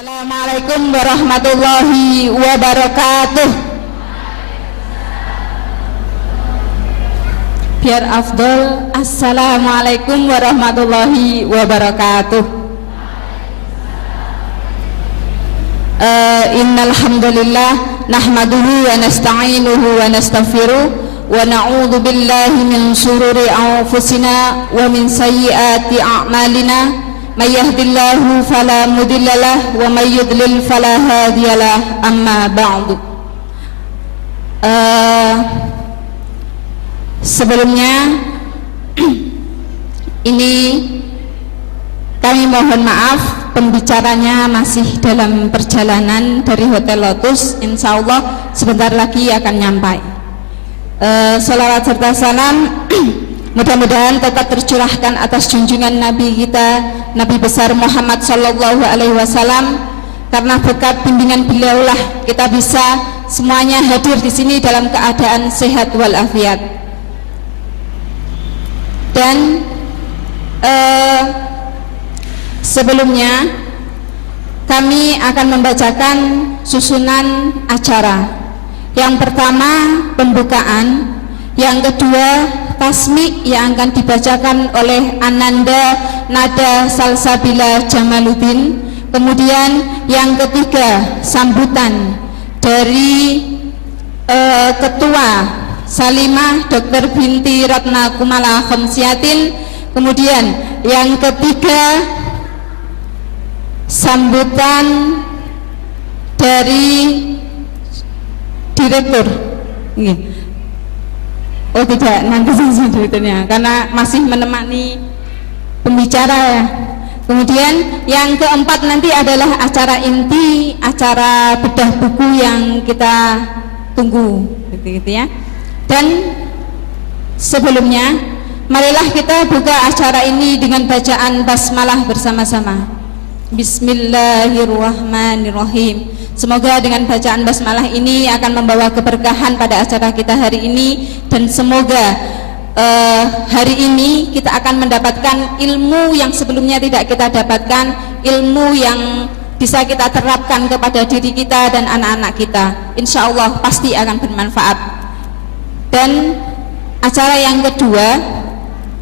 Assalamualaikum warahmatullahi wabarakatuh. Biar afdol. Assalamualaikum warahmatullahi wabarakatuh. Innal hamdalillah nahmaduhu wa nasta'inuhu wa nastaghfiruh wa na'udzu billahi min shururi anfusina wa min sayyiati a'malina. May yahdihillahu fala mudhillalah wa may yudlil fala hadiyalah. Amma ba'du. Sebelumnya ini kami mohon maaf, pembicaranya masih dalam perjalanan dari Hotel Lotus. Insya Allah sebentar lagi akan nyampai. Salawat serta salam mudah-mudahan tetap tercurahkan atas junjungan Nabi kita, Nabi besar Muhammad Sallallahu Alaihi Wasallam. Karena berkat bimbingan beliaulah kita bisa semuanya hadir di sini dalam keadaan sehat walafiat. Dan sebelumnya kami akan membacakan susunan acara. Yang pertama pembukaan, yang kedua tasmi yang akan dibacakan oleh Ananda Nada Salsabila Jamaluddin. Kemudian yang ketiga sambutan dari Ketua Salimah Dr. Binti Ratna Kumala Khamsiatin. Kemudian yang ketiga sambutan dari direktur. Oh tidak, nanti saja direkturnya karena masih menemani pembicara ya. Kemudian yang keempat nanti adalah acara inti, acara bedah buku yang kita tunggu gitu ya. Dan sebelumnya marilah kita buka acara ini dengan bacaan basmalah bersama-sama. Bismillahirrahmanirrahim. Semoga dengan bacaan basmalah ini akan membawa keberkahan pada acara kita hari ini. Dan semoga hari ini kita akan mendapatkan ilmu yang sebelumnya tidak kita dapatkan, ilmu yang bisa kita terapkan kepada diri kita dan anak-anak kita. Insya Allah pasti akan bermanfaat. Dan acara yang kedua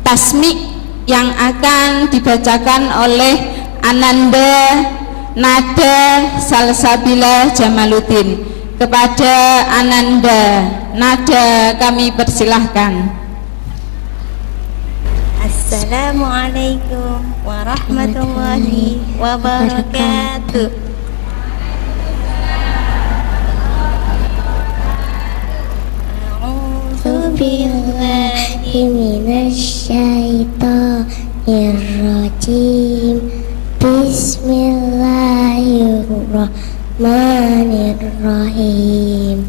tasmi yang akan dibacakan oleh Ananda Nada Salsabila Jamaluddin. Kepada Ananda Nada kami persilahkan. Assalamualaikum warahmatullahi wabarakatuh. A'udzu billahi minasyaitonir rajim. Bismillahirrahmanirrahim.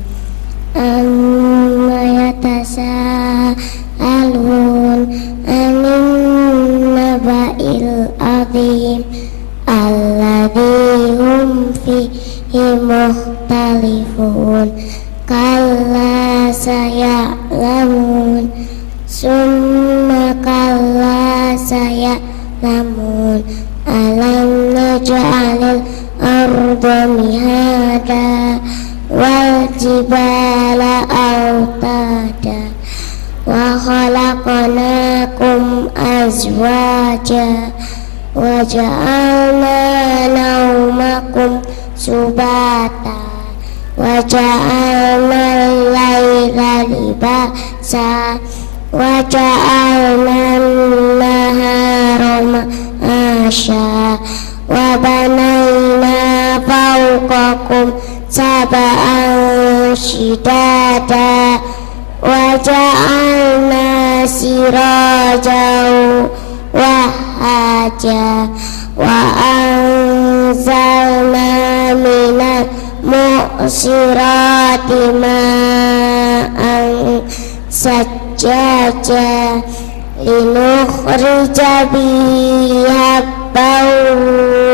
Amma yatasaalun anin naba'il azim alladzi hum fihi mukhtalifun. Kalla saya'lamun summa kalla saya'lamun. Alam naj'alil arda mihada wal jibala autada wa khalaqnakum azwaja wa ja'alna naumakum subata wa ja'alna al-laila libasa wa ja'alna an-nahara ma'asha wa banayna fawqakum sab'an shidada wa ja'alna sirajan wahaja wa anzalna minal mu'sirati ma'an sajjaja linukhrija bihi habban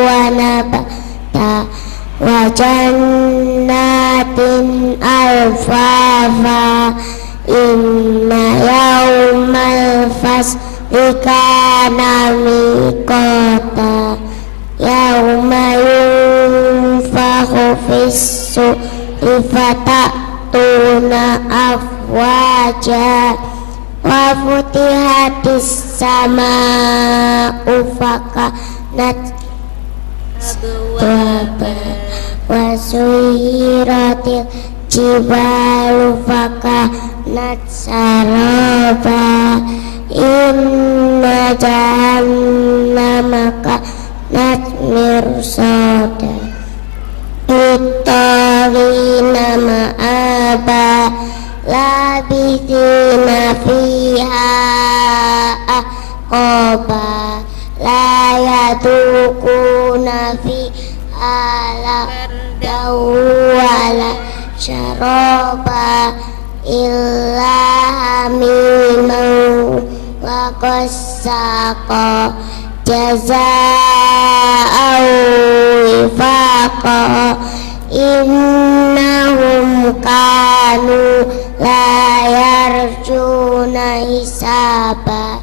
wa nabata wa jannatin alfafa. Inna yawmal fasli kana miqata yauma fatatuna afwaja wa futihatis sama'u fakanat abwaba wa suyiratil jibalu fakanat saraba inna jahannama kanat mirsada muttaqina ma'aba labithina fiha ahqaba la yadukuna fiha labdaw wala syaraba illa hamiman wa qassaqa jazaa'an wifaqa innahum kanu la yarjuna hisaba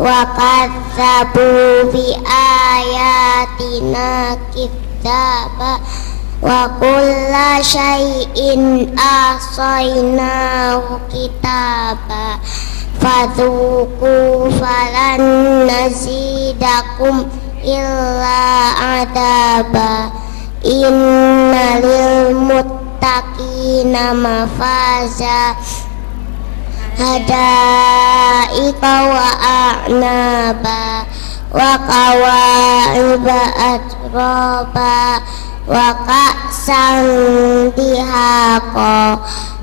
wa kadzabu bi ayatina kidzaba wa kulla syai'in ahsaynahu kitaba fadzuku falan nazidakum illa adaba innalil muttaqina mafaza hadaika wa a'naba wa kawa'iba atraba wa ka'san dihaqa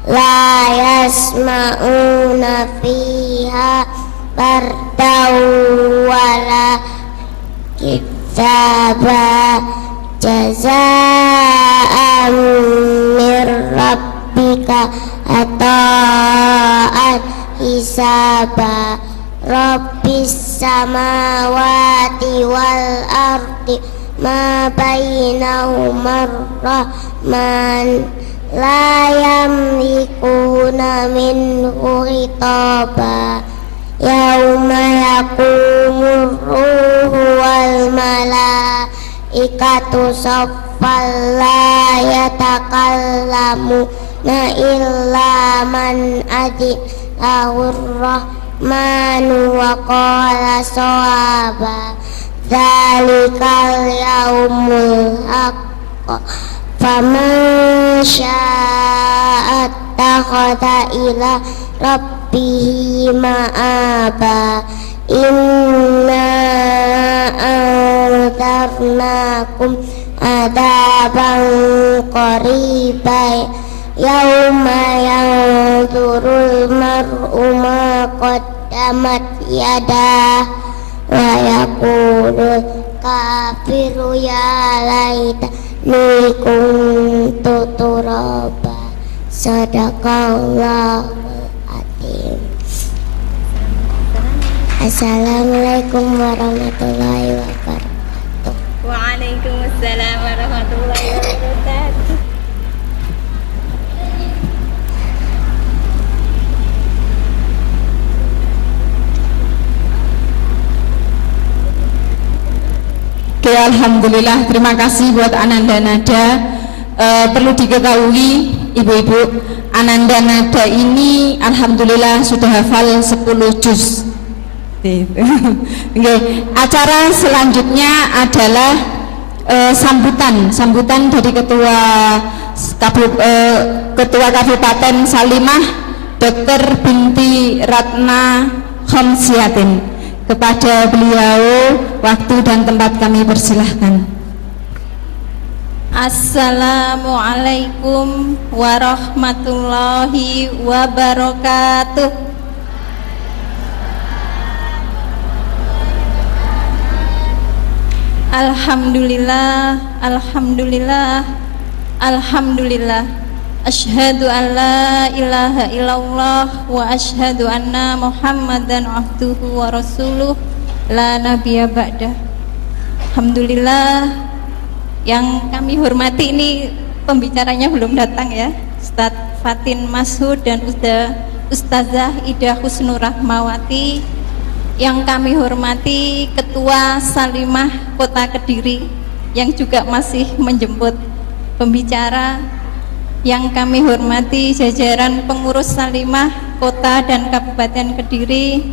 la yasma'una fiha bardaw wala kidzaba jazaa'an mir rabbika ata'an hisaba rabbis samawati wal ardi ma bainahuma rahman la yamlikuna minhu hitaba yauma yaqumur ruhu wal malaikatu saffan la yatakallamuna illa man adillahur rahmanu wa qala shawaba dzalikal yaumul haqq faman syaa'a attakhadha ila rabbihi ma'aba inna anzarnakum adaban qariban yauma yanzurul mar'u ma qaddamat yadah wa yaqulul kafiru ya laitani kuntu turaba sadaqallahul adzim. Assalamualaikum warahmatullahi wabarakatuh. Waalaikumsalam warahmatullahi wabarakatuh. Oke, alhamdulillah, terima kasih buat Ananda Nada. Perlu diketahui ibu-ibu, Ananda Nada ini alhamdulillah sudah hafal 10 juz. Oke, acara selanjutnya adalah sambutan dari Ketua Kabupaten Salimah Dr. Binti Ratna Khamsiatin. Kepada beliau waktu dan tempat kami persilahkan. Assalamualaikum warahmatullahi wabarakatuh. Alhamdulillah, alhamdulillah, alhamdulillah. Asyhadu an la ilaha illallah wa asyhadu anna Muhammadan abduhu wa rasuluh la nabiyya ba'dah. Alhamdulillah, yang kami hormati ini pembicaranya belum datang ya, Ustadz Fatin Mashud dan Ustazah Ida Husnur Rahmawati. Yang kami hormati Ketua Salimah Kota Kediri yang juga masih menjemput pembicara. yang kami hormati jajaran pengurus Salimah Kota dan Kabupaten Kediri,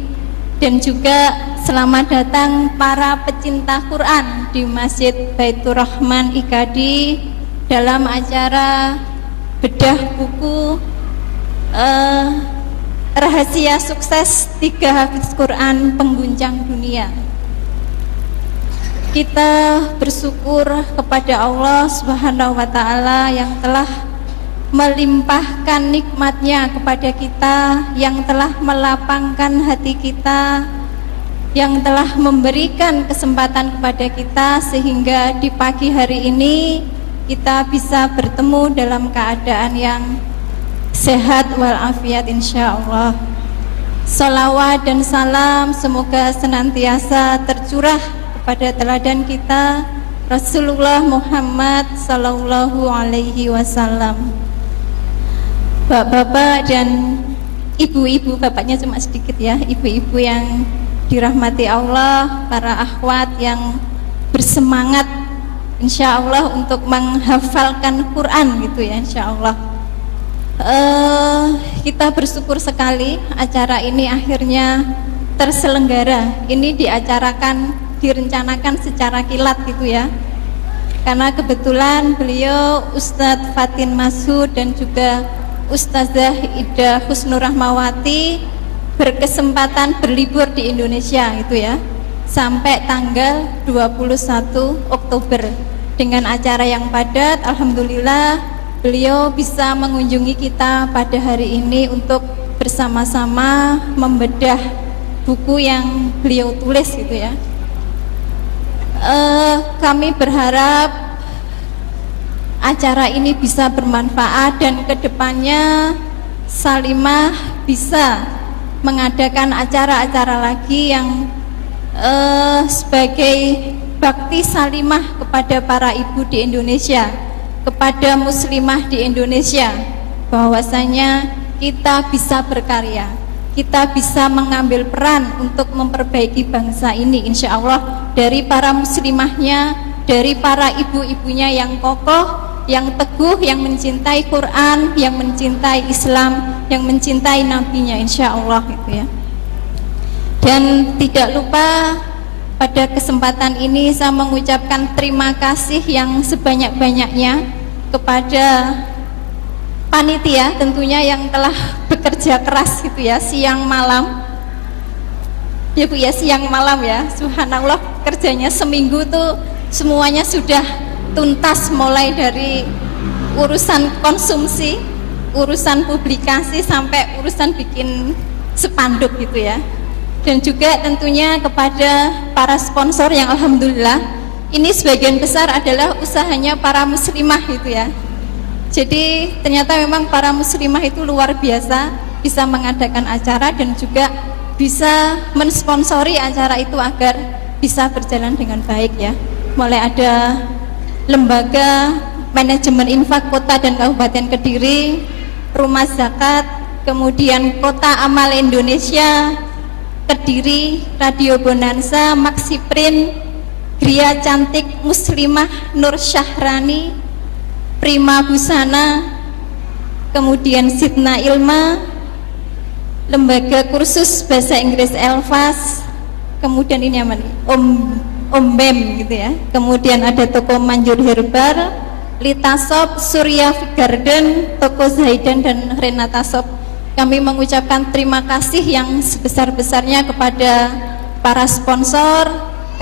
dan juga selamat datang para pecinta Quran di Masjid Baitur Rahman IKADI dalam acara bedah buku Rahasia Sukses 3 Hafiz Quran Pengguncang Dunia. Kita bersyukur kepada Allah Subhanahu wa Ta'ala yang telah melimpahkan nikmatnya kepada kita, yang telah melapangkan hati kita, yang telah memberikan kesempatan kepada kita sehingga di pagi hari ini kita bisa bertemu dalam keadaan yang sehat walafiat insyaallah. Salawat dan salam semoga senantiasa tercurah pada teladan kita Rasulullah Muhammad sallallahu alaihi wasallam. Bapak-bapak dan ibu-ibu, bapaknya cuma sedikit ya, ibu-ibu yang dirahmati Allah, para akhwat yang bersemangat insya Allah untuk menghafalkan Quran gitu ya, insya Allah. Kita bersyukur sekali acara ini akhirnya terselenggara. Ini direncanakan secara kilat gitu ya, karena kebetulan beliau Ustadz Fatin Masud dan juga Ustazah Ida Husnur Rahmawati berkesempatan berlibur di Indonesia gitu ya, sampai tanggal 21 Oktober dengan acara yang padat. Alhamdulillah beliau bisa mengunjungi kita pada hari ini untuk bersama-sama membedah buku yang beliau tulis gitu ya. Kami berharap acara ini bisa bermanfaat dan kedepannya Salimah bisa mengadakan acara-acara lagi yang sebagai bakti Salimah kepada para ibu di Indonesia, kepada muslimah di Indonesia, bahwasanya kita bisa berkarya, kita bisa mengambil peran untuk memperbaiki bangsa ini insya Allah, dari para muslimahnya, dari para ibu-ibunya yang kokoh, yang teguh, yang mencintai Quran, yang mencintai Islam, yang mencintai nabinya insya Allah gitu ya. Dan tidak lupa pada kesempatan ini saya mengucapkan terima kasih yang sebanyak-banyaknya kepada panitia tentunya yang telah bekerja keras gitu ya, siang malam ya Bu ya, siang malam ya, subhanallah, kerjanya seminggu tuh semuanya sudah tuntas, mulai dari urusan konsumsi, urusan publikasi, sampai urusan bikin spanduk gitu ya. Dan juga tentunya kepada para sponsor yang alhamdulillah ini sebagian besar adalah usahanya para muslimah gitu ya. Jadi ternyata memang para muslimah itu luar biasa bisa mengadakan acara dan juga bisa mensponsori acara itu agar bisa berjalan dengan baik ya. Mulai ada Lembaga Manajemen Infak Kota dan Kabupaten Kediri, Rumah Zakat, kemudian Kota Amal Indonesia Kediri, Radio Bonanza, Maxi Print, Gria Cantik Muslimah Nur Syahrani, Prima Busana, kemudian Sidna Ilma, Lembaga Kursus Bahasa Inggris Elvas, kemudian ini apa nih? Om Bem gitu ya. Kemudian ada toko Manjur Herbal, Lita Shop, Surya Garden, toko Zaidan dan Renata Shop. Kami mengucapkan terima kasih yang sebesar-besarnya kepada para sponsor,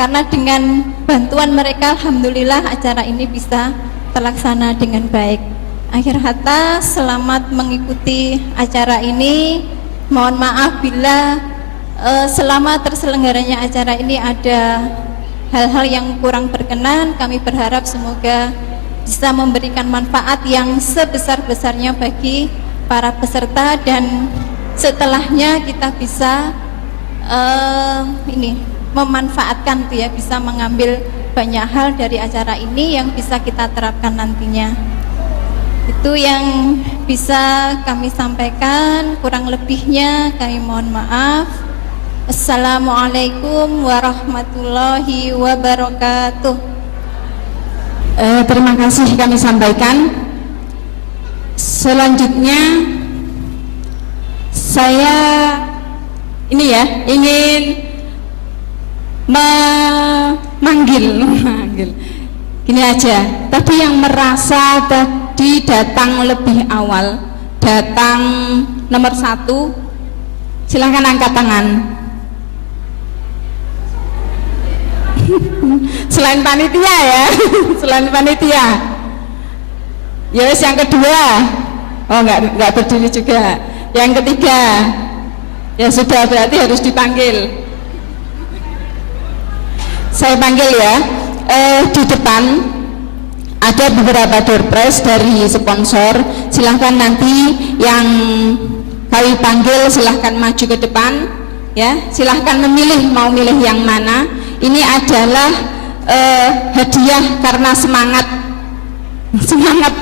karena dengan bantuan mereka alhamdulillah acara ini bisa terlaksana dengan baik. Akhir kata, selamat mengikuti acara ini. Mohon maaf bila selama terselenggaranya acara ini ada hal-hal yang kurang berkenan. Kami berharap semoga bisa memberikan manfaat yang sebesar-besarnya bagi para peserta, dan setelahnya kita bisa memanfaatkan tuh ya, bisa mengambil banyak hal dari acara ini yang bisa kita terapkan nantinya. Itu yang bisa kami sampaikan, kurang lebihnya kami mohon maaf. Assalamualaikum warahmatullahi wabarakatuh. Terima kasih kami sampaikan. Selanjutnya saya ingin memanggil gini aja. Tadi yang merasa tadi datang lebih awal, datang nomor 1, silahkan angkat tangan. Selain panitia ya, selain panitia. Yes, yang kedua, oh nggak berdiri juga. Yang ketiga, ya sudah, berarti harus dipanggil. Saya panggil ya. Di depan ada beberapa door prize dari sponsor. Silahkan nanti yang kami panggil silahkan maju ke depan ya. Silahkan memilih, mau milih yang mana. Ini adalah hadiah karena semangat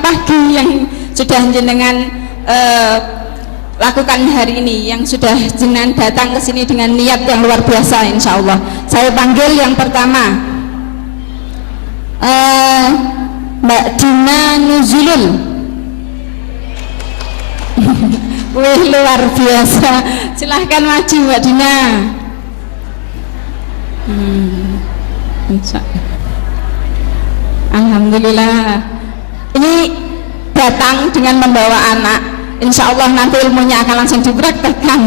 pagi yang sudah jenengan lakukan hari ini, yang sudah jenengan datang ke sini dengan niat yang luar biasa, insya Allah. Saya panggil yang pertama, Mbak Dina Nuzulul. Wih, luar biasa. Silahkan maju Mbak Dina. Alhamdulillah. Ini datang dengan membawa anak. Insya Allah nanti ilmunya akan langsung dipraktekkan.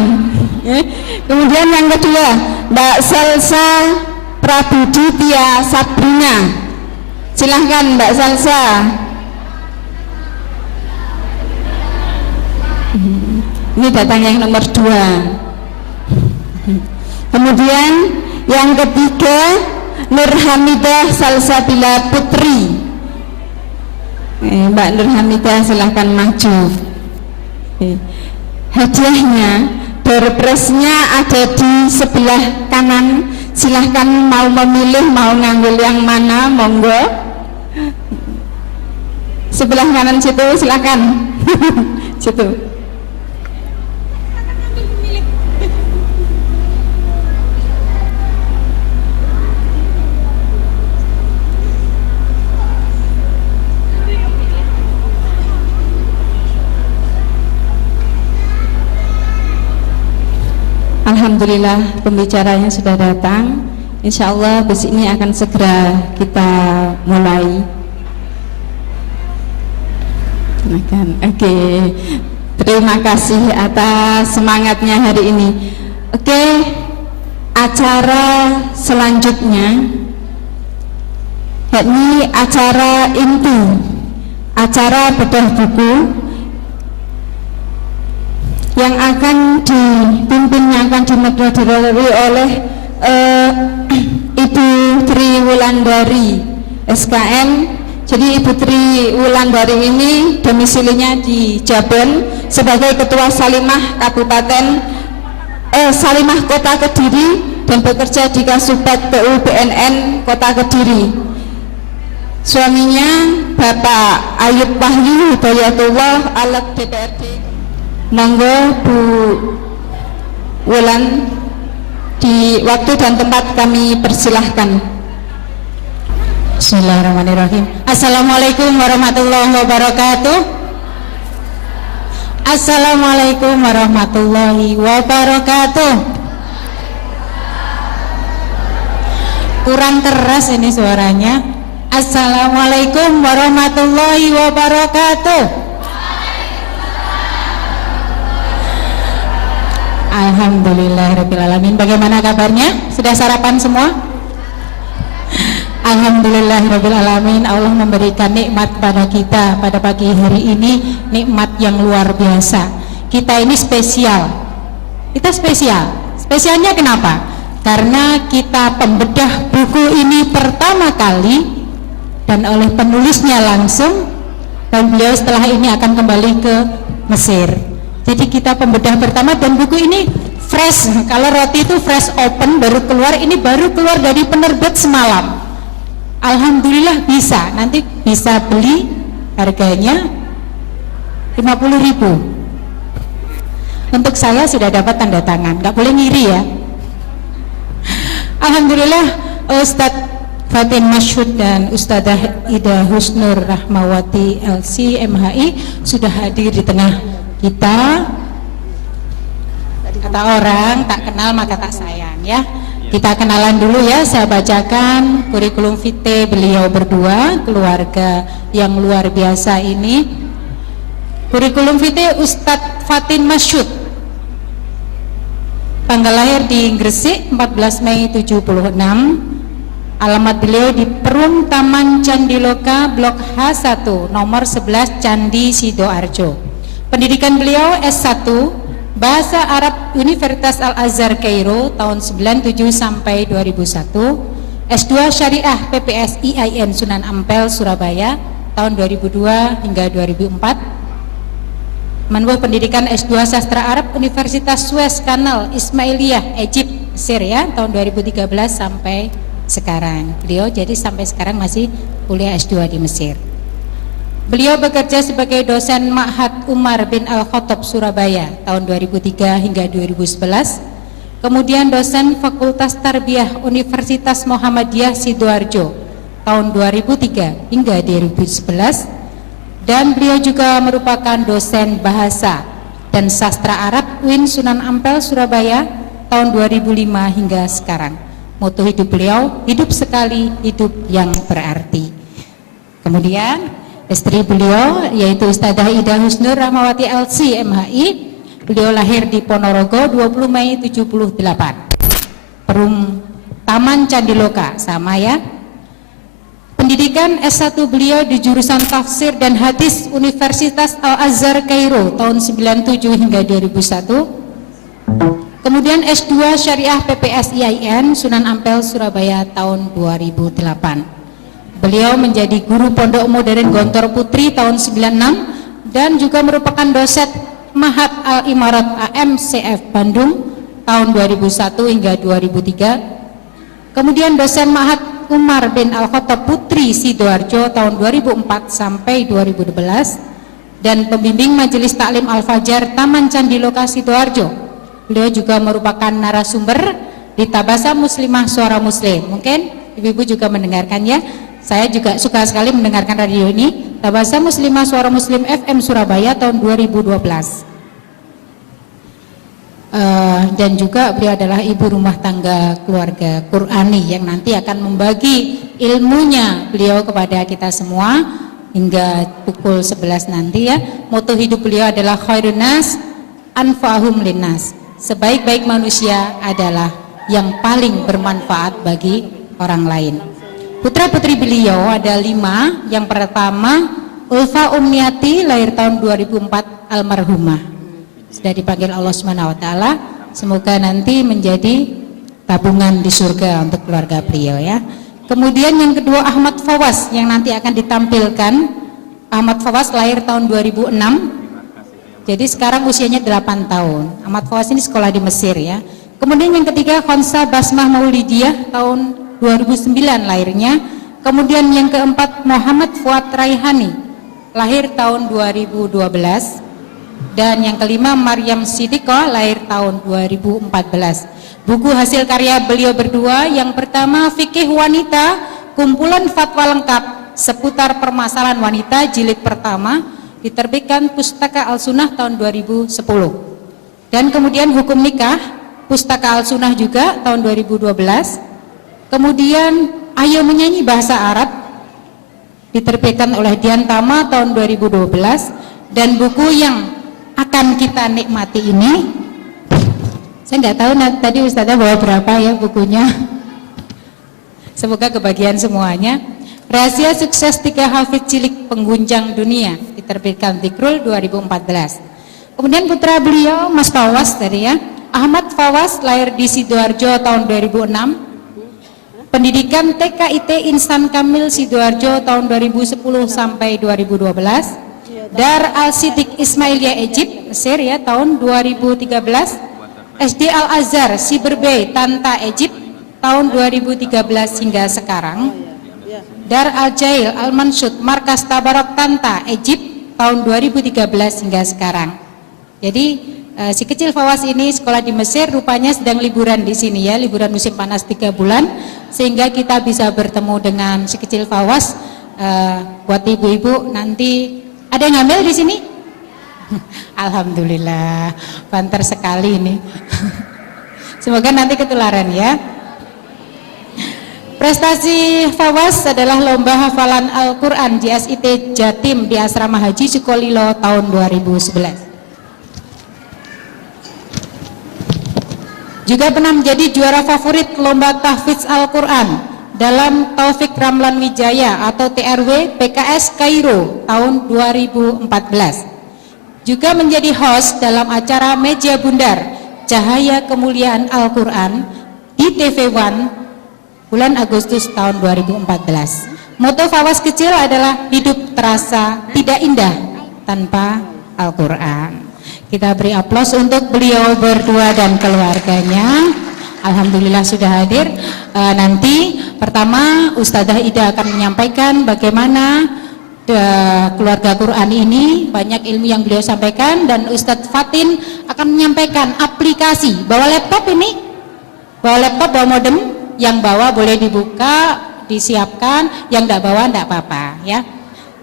Kemudian yang kedua, Mbak Salsa Prabudi Tia Sabrina. Silahkan Mbak Salsa. Ini datang yang nomor 2. Kemudian yang ketiga, Nur Hamidah Salsabila Putri. Mbak Nur Hamidah silahkan maju. Hadiahnya, door prize-nya ada di sebelah kanan. Silahkan mau memilih, mau ngambil yang mana, monggo. Sebelah kanan situ, silahkan. Situ. Alhamdulillah, pembicaranya sudah datang. Insya Allah bus ini akan segera kita mulai. Oke. Terima kasih atas semangatnya hari ini. Oke, acara selanjutnya yakni acara inti, acara bedah buku yang akan dipimpin, yang akan dimoderatori oleh Ibu Tri Wulandari SKM. Jadi Ibu Tri Wulandari ini domisilinya di Jabon sebagai Ketua Salimah Kabupaten Salimah Kota Kediri dan bekerja di Kasubag PU BNN Kota Kediri. Suaminya Bapak Ayub Wahyu Hidayatullah Alat DPRD. Monggo Bu Wulan, di waktu dan tempat kami persilahkan. Bismillahirrahmanirrahim. Assalamualaikum warahmatullahi wabarakatuh. Assalamualaikum warahmatullahi wabarakatuh. Kurang keras ini suaranya. Assalamualaikum warahmatullahi wabarakatuh. Alhamdulillahirrabbilalamin. Bagaimana kabarnya? Sudah sarapan semua? Alhamdulillahirrabbilalamin. Allah memberikan nikmat pada kita pada pagi hari ini, nikmat yang luar biasa. Kita ini spesial. Kita spesial. Spesialnya kenapa? Karena kita pembedah buku ini pertama kali dan oleh penulisnya langsung, dan beliau setelah ini akan kembali ke Mesir. Jadi kita pembedah pertama dan buku ini fresh. Kalau roti itu fresh open, baru keluar. Ini baru keluar dari penerbit semalam. Alhamdulillah bisa. Nanti bisa beli, harganya 50.000. Untuk saya sudah dapat tanda tangan. Gak boleh ngiri ya. Alhamdulillah Ustadz Fatin Masyhud dan Ustadzah Ida Husnur Rahmawati LC MHI sudah hadir di tengah kita. Kata orang, tak kenal maka tak sayang ya. Kita kenalan dulu ya, saya bacakan kurikulum vitae beliau berdua, keluarga yang luar biasa ini. Kurikulum vitae Ustadz Fatin Masyhud. Tanggal lahir di Gresik 14 Mei 76. Alamat beliau di Perum Taman Candiloka Blok H1 nomor 11 Candi Sidoarjo. Pendidikan beliau S1 Bahasa Arab Universitas Al-Azhar Kairo tahun 97 sampai 2001. S2 Syariah PPS IAIN Sunan Ampel Surabaya tahun 2002 hingga 2004. Menempuh pendidikan S2 Sastra Arab Universitas Suez Kanal Ismailiyah Egypt Mesir ya tahun 2013 sampai sekarang. Beliau jadi sampai sekarang masih kuliah S2 di Mesir. Beliau bekerja sebagai dosen Ma'had Umar bin Al-Khattab Surabaya tahun 2003 hingga 2011. Kemudian dosen Fakultas Tarbiyah Universitas Muhammadiyah Sidoarjo tahun 2003 hingga 2011. Dan beliau juga merupakan dosen bahasa dan sastra Arab UIN Sunan Ampel Surabaya tahun 2005 hingga sekarang. Moto hidup beliau, hidup sekali, hidup yang berarti. Kemudian istri beliau yaitu Ustadzah Ida Husnur Rahmawati LC MHI. Beliau lahir di Ponorogo 20 Mei 78. Perum Taman Candiloka, sama ya. Pendidikan S1 beliau di jurusan Tafsir dan Hadis Universitas Al-Azhar Kairo tahun 97 hingga 2001. Kemudian S2 Syariah PPS IAIN Sunan Ampel Surabaya tahun 2008. Beliau menjadi guru Pondok Modern Gontor Putri tahun 96 dan juga merupakan dosen Ma'had Al-Imarat AMCF Bandung tahun 2001 hingga 2003. Kemudian dosen Ma'had Umar bin Al-Khattab Putri Sidoarjo tahun 2004 sampai 2012 dan pembimbing Majelis Taklim Al-Fajar Taman Candiloka Sidoarjo. Beliau juga merupakan narasumber di Tabasa Muslimah Suara Muslim. Mungkin ibu-ibu juga mendengarkannya. Saya juga suka sekali mendengarkan radio ini. Tabasa Muslimah Suara Muslim FM Surabaya tahun 2012. Dan juga beliau adalah ibu rumah tangga keluarga Qurani yang nanti akan membagi ilmunya beliau kepada kita semua hingga pukul 11 nanti ya. Moto hidup beliau adalah khairun nas anfa'hum linnas. Sebaik-baik manusia adalah yang paling bermanfaat bagi orang lain. Putra-putri beliau ada 5. Yang pertama Ulfa Umniati, lahir tahun 2004, almarhumah. Sudah dipanggil Allah SWT. Semoga nanti menjadi tabungan di surga untuk keluarga beliau ya. Kemudian yang kedua Ahmad Fawaz yang nanti akan ditampilkan. Ahmad Fawaz lahir tahun 2006. Jadi sekarang usianya 8 tahun. Ahmad Fawaz ini sekolah di Mesir ya. Kemudian yang ketiga Khonsa Basmah Maulidiyah tahun 2009 lahirnya. Kemudian yang keempat Muhammad Fuad Raihani lahir tahun 2012. Dan yang kelima Maryam Siddiqah lahir tahun 2014. Buku hasil karya beliau berdua yang pertama Fikih Wanita, kumpulan fatwa lengkap seputar permasalahan wanita jilid pertama, diterbitkan Pustaka Al-Sunnah tahun 2010. Dan kemudian Hukum Nikah, Pustaka Al-Sunnah juga tahun 2012. Kemudian Ayo Menyanyi Bahasa Arab, diterbitkan oleh Dian Tama tahun 2012. Dan buku yang akan kita nikmati ini, saya nggak tahu tadi Ustazah bawa berapa ya bukunya. Semoga kebagian semuanya. Rahasia Sukses 3 Hafidz Cilik Pengguncang Dunia, diterbitkan Dzikrul 2014. Kemudian putra beliau Mas Fawaz tadi ya, Ahmad Fawaz lahir di Sidoarjo tahun 2006. Pendidikan TKIT Insan Kamil Sidoarjo tahun 2010 sampai 2012. Dar Al-Siddiq Ismailiyah Egypt Mesir ya tahun 2013. SD Al-Azhar Siberbey Tanta Egypt tahun 2013 hingga sekarang. Dar Al-Jail Al-Mansyud Markas Tabarok Tanta Egypt tahun 2013 hingga sekarang. Jadi Si kecil Fawas ini sekolah di Mesir, rupanya sedang liburan di sini ya, liburan musim panas 3 bulan, sehingga kita bisa bertemu dengan si kecil Fawas. Buat ibu-ibu nanti ada yang ngambil di sini? Alhamdulillah, banter sekali ini. Semoga nanti ketularan ya. Prestasi Fawas adalah lomba hafalan Al-Quran JSIT Jatim di Asrama Haji Sukolilo tahun 2011. Juga pernah menjadi juara favorit lomba tahfidz Al-Quran dalam Taufik Ramlan Wijaya atau TRW PKS Kairo tahun 2014. Juga menjadi host dalam acara Meja Bundar Cahaya Kemuliaan Al-Quran di TV One bulan Agustus tahun 2014. Moto Fawas kecil adalah hidup terasa tidak indah tanpa Al-Quran. Kita beri aplaus untuk beliau berdua dan keluarganya. Alhamdulillah sudah hadir. Nanti pertama Ustazah Ida akan menyampaikan bagaimana keluarga Quran ini, banyak ilmu yang beliau sampaikan, dan Ustadz Fatin akan menyampaikan aplikasi. Bawa laptop ini, bawa laptop, bawa modem, yang bawa boleh dibuka, disiapkan, yang tidak bawa tidak apa-apa ya.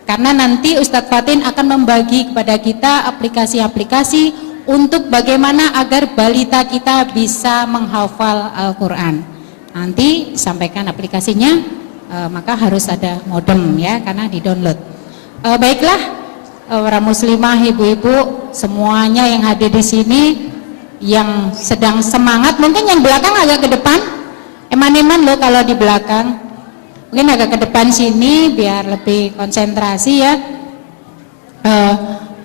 Karena nanti Ustadz Fatin akan membagi kepada kita aplikasi-aplikasi untuk bagaimana agar balita kita bisa menghafal Al-Quran. Nanti sampaikan aplikasinya, maka harus ada modem ya, karena di-download. Baiklah, para muslimah, ibu-ibu semuanya yang hadir di sini, yang sedang semangat, mungkin yang belakang agak ke depan, eman-eman loh kalau di belakang. Mungkin agak ke depan sini biar lebih konsentrasi ya.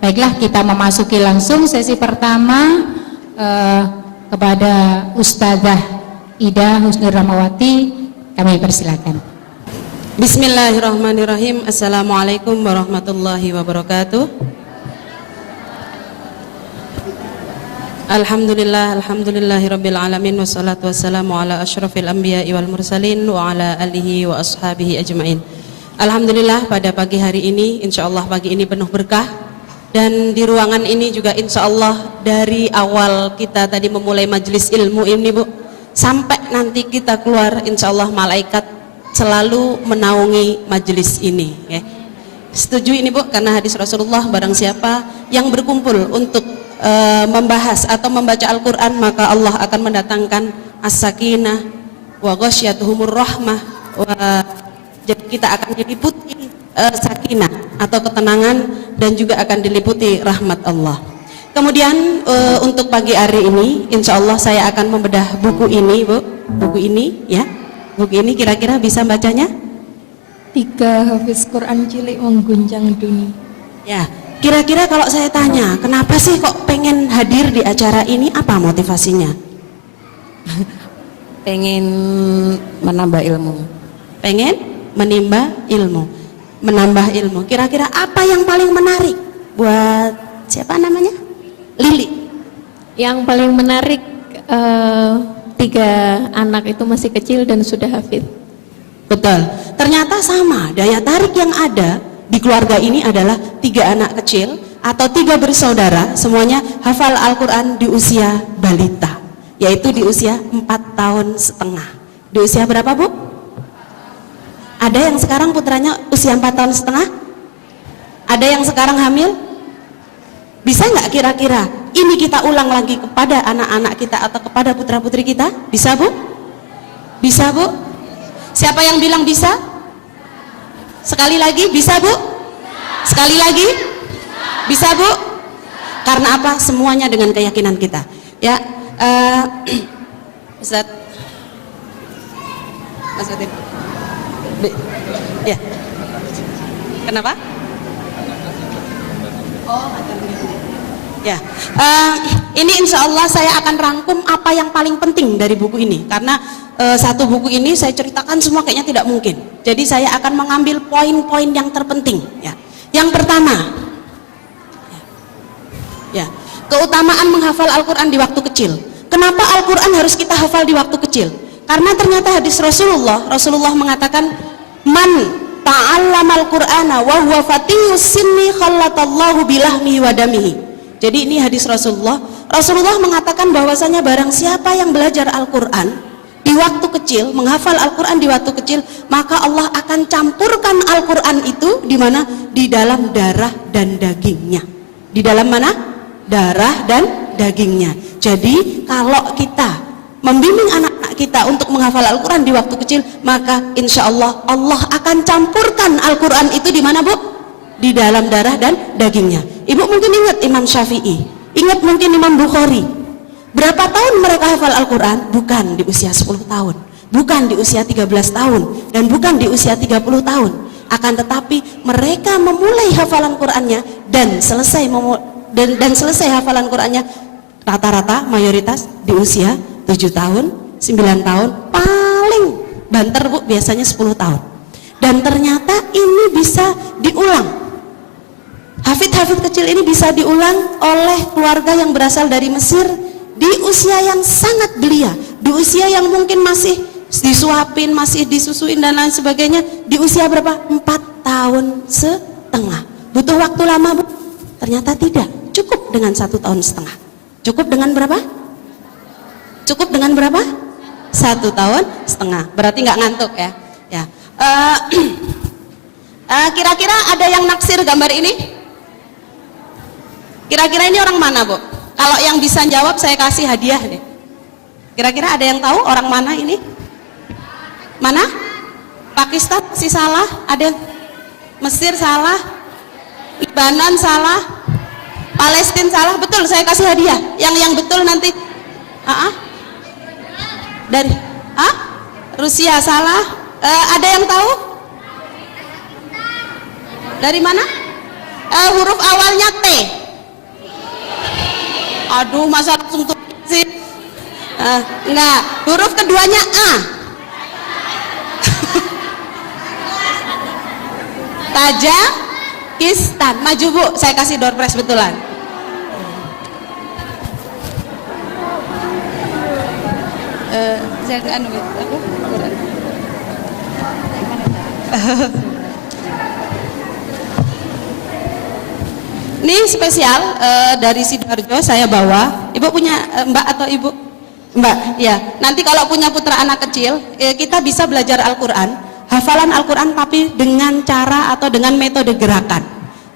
Baiklah, kita memasuki langsung sesi pertama kepada Ustazah Ida Husnur Rahmawati. Kami persilakan. Bismillahirrahmanirrahim. Assalamualaikum warahmatullahi wabarakatuh. Alhamdulillahirabbil alamin, wassalatu wassalamu ala asyrafil anbiya'i wal mursalin wa ala alihi wa ashabihi ajmain. Alhamdulillah, pada pagi hari ini insyaallah pagi ini penuh berkah, dan di ruangan ini juga insyaallah dari awal kita tadi memulai majelis ilmu ini Bu, sampai nanti kita keluar insyaallah malaikat selalu menaungi majelis ini ya. Setuju ini Bu, karena hadis Rasulullah, barang siapa yang berkumpul untuk membahas atau membaca Al-Quran, maka Allah akan mendatangkan as-sakinah wa ghasyatuhumur rahmah, jadi kita akan diliputi sakinah atau ketenangan, dan juga akan diliputi rahmat Allah. Kemudian untuk pagi hari ini insya Allah saya akan membedah buku ini Bu, buku ini ya, buku ini kira-kira bisa bacanya? 3 hafiz Quran cilik mengguncang dunia. Ya, kira-kira kalau saya tanya, kenapa sih kok pengen hadir di acara ini? Apa motivasinya? Pengen menambah ilmu. Pengen menimba ilmu, menambah ilmu. Kira-kira apa yang paling menarik buat siapa namanya? Lili. Yang paling menarik 3 anak itu masih kecil dan sudah hafid. Betul. Ternyata sama, daya tarik yang ada di keluarga ini adalah 3 anak kecil atau 3 bersaudara, semuanya hafal Al-Quran di usia balita, yaitu di usia 4,5 tahun. Di usia berapa Bu? Ada yang sekarang putranya usia 4,5 tahun? Ada yang sekarang hamil? Bisa nggak kira-kira ini kita ulang lagi kepada anak-anak kita atau kepada putra-putri kita? Bisa Bu? Bisa Bu? Siapa yang bilang bisa? Sekali lagi, bisa Bu? Sekali lagi? Bisa Bu? Karena apa? Semuanya dengan keyakinan kita. Ya, Ustaz, Mas Fatin. Ya. Kenapa? Oh, ya. Ini insya Allah saya akan rangkum apa yang paling penting dari buku ini, karena satu buku ini saya ceritakan semua kayaknya tidak mungkin. Jadi saya akan mengambil poin-poin yang terpenting. Ya. Yang pertama, ya, keutamaan menghafal Al-Quran di waktu kecil. Kenapa Al-Quran harus kita hafal di waktu kecil? Karena ternyata hadis Rasulullah mengatakan, man ta'allamal Qur'ana wa huwa fatiyus sinni khallatallahu bilahmihi wa damihi. Jadi ini hadis Rasulullah, Rasulullah mengatakan bahwasanya barang siapa yang belajar Al-Quran di waktu kecil, menghafal Al-Quran di waktu kecil, maka Allah akan campurkan Al-Quran itu di mana? Di dalam darah dan dagingnya. Di dalam mana? Darah dan dagingnya. Jadi kalau kita membimbing anak-anak kita untuk menghafal Al-Quran di waktu kecil, maka insya Allah Allah akan campurkan Al-Quran itu di mana, Bu? Di dalam darah dan dagingnya. Ibu mungkin ingat Imam Syafi'i, ingat mungkin Imam Bukhari. Berapa tahun mereka hafal Al-Quran? Bukan di usia 10 tahun, bukan di usia 13 tahun, dan bukan di usia 30 tahun. Akan tetapi mereka memulai hafalan Qurannya dan selesai selesai hafalan Qurannya rata-rata mayoritas di usia 7 tahun, 9 tahun, paling banter, Bu, biasanya 10 tahun. Dan ternyata ini bisa diulang. Hafid-hafid kecil ini bisa diulang oleh keluarga yang berasal dari Mesir di usia yang sangat belia, di usia yang mungkin masih disuapin, masih disusuin dan lain sebagainya. Di usia berapa? 4 tahun setengah. Butuh waktu lama, Bu? Ternyata tidak. Cukup dengan 1 tahun setengah. Cukup dengan berapa? Cukup dengan berapa? 1 tahun setengah. Berarti nggak ngantuk ya? Ya. Kira-kira ada yang naksir gambar ini? Kira-kira ini orang mana, Bu? Kalau yang bisa jawab saya kasih hadiah deh. Kira-kira ada yang tahu orang mana ini? Mana? Pakistan masih salah? Ada? Mesir salah? Libanon salah? Palestina salah? Betul, saya kasih hadiah. Yang betul nanti. Dari Rusia salah. Ada yang tahu? Dari mana? Huruf awalnya T. Aduh, masa langsung tuh sih? Enggak, huruf keduanya A. Tajikistan. Maju, Bu, saya kasih door prize betulan. Ini spesial dari Sidoarjo saya bawa. Ibu punya Mbak atau Ibu? Mbak, ya. Nanti kalau punya putra anak kecil, kita bisa belajar Al-Quran, hafalan Al-Quran tapi dengan cara atau dengan metode gerakan.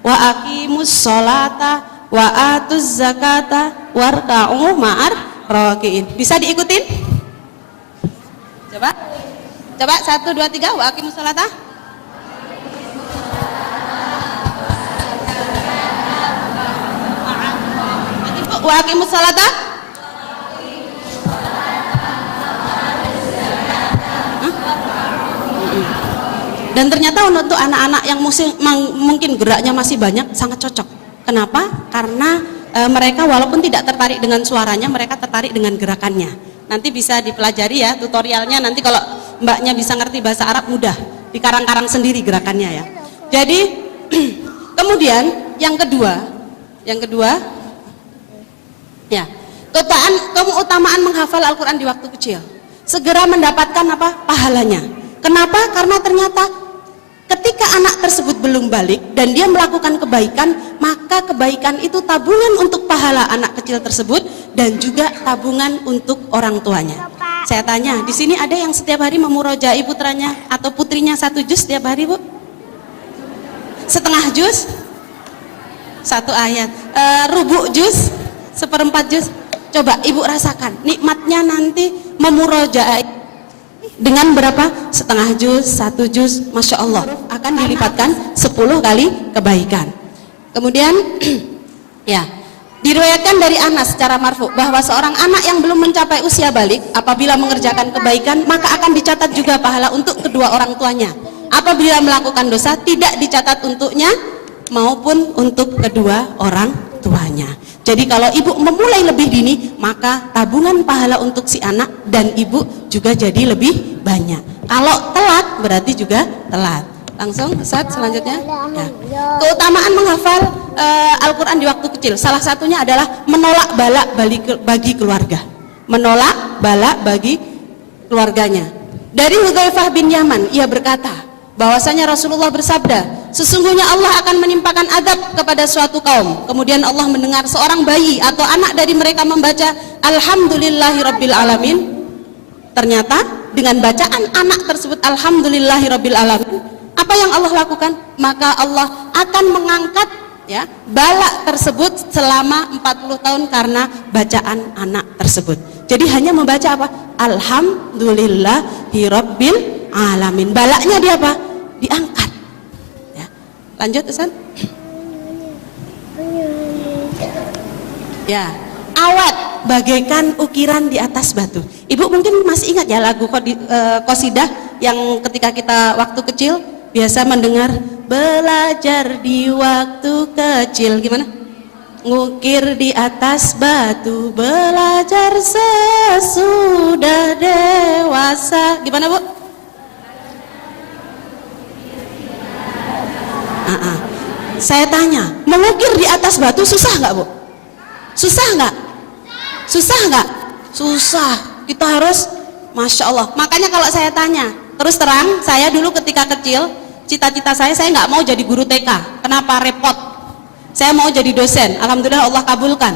Wa aqimus sholata wa atuz zakata warka'u ma'ar rakiin. Bisa diikutin? Coba. Coba 1 2 3 wa aqimus sholata. Wa aqimus sholata. Dan ternyata untuk anak-anak yang mungkin geraknya masih banyak sangat cocok. Kenapa? Karena mereka walaupun tidak tertarik dengan suaranya, mereka tertarik dengan gerakannya. Nanti bisa dipelajari ya tutorialnya. Nanti kalau Mbaknya bisa ngerti bahasa Arab mudah, dikarang-karang sendiri gerakannya ya. Jadi kemudian yang kedua ya, keutamaan menghafal Al-Quran di waktu kecil. Segera mendapatkan apa? Pahalanya. Kenapa? Karena ternyata ketika anak tersebut belum balik dan dia melakukan kebaikan, maka kebaikan itu tabungan untuk pahala anak kecil tersebut dan juga tabungan untuk orang tuanya. Saya tanya, di sini ada yang setiap hari memurojai putranya atau putrinya 1 juz setiap hari, Bu? Setengah juz? 1 ayat. Rubu juz? 1/4 juz. Coba Ibu rasakan nikmatnya nanti memurojai dengan berapa? Setengah juz, 1 juz, Masya Allah akan dilipatkan 10 kali kebaikan. Kemudian ya, diriwayatkan dari Anas secara marfu bahwa seorang anak yang belum mencapai usia balik apabila mengerjakan kebaikan maka akan dicatat juga pahala untuk kedua orang tuanya. Apabila melakukan dosa tidak dicatat untuknya maupun untuk kedua orang tuanya. Jadi kalau ibu memulai lebih dini, maka tabungan pahala untuk si anak dan ibu juga jadi lebih banyak. Kalau telat berarti juga telat. Langsung Ustaz selanjutnya. Ya. Keutamaan menghafal Al-Quran di waktu kecil, salah satunya adalah menolak bala bagi keluarga. Menolak bala bagi keluarganya. Dari Hudzaifah bin Yaman, ia berkata bahwasanya Rasulullah bersabda, Sesungguhnya Allah akan menimpakan adab kepada suatu kaum. Kemudian Allah mendengar seorang bayi atau anak dari mereka membaca Alhamdulillahirabbil alamin. Ternyata dengan bacaan anak tersebut Alhamdulillahirabbil alamin, apa yang Allah lakukan? Maka Allah akan mengangkat ya bala tersebut selama 40 tahun karena bacaan anak tersebut. Jadi hanya membaca apa? Alhamdulillahirabbil alamin. Balanya dia apa? Diangkat. Ya. Lanjut Ustaz. Ya, awat bagaikan ukiran di atas batu. Ibu mungkin masih ingat ya lagu qasidah yang ketika kita waktu kecil biasa mendengar, belajar di waktu kecil, gimana? Ngukir di atas batu, belajar sesudah dewasa. Gimana Bu? Saya tanya, mengukir di atas batu susah nggak Bu? Susah nggak? Susah nggak? Susah. Kita harus, Masya Allah. Makanya kalau saya tanya, terus terang, saya dulu ketika kecil, cita-cita saya nggak mau jadi guru TK. Kenapa? Repot. Saya mau jadi dosen. Alhamdulillah Allah kabulkan.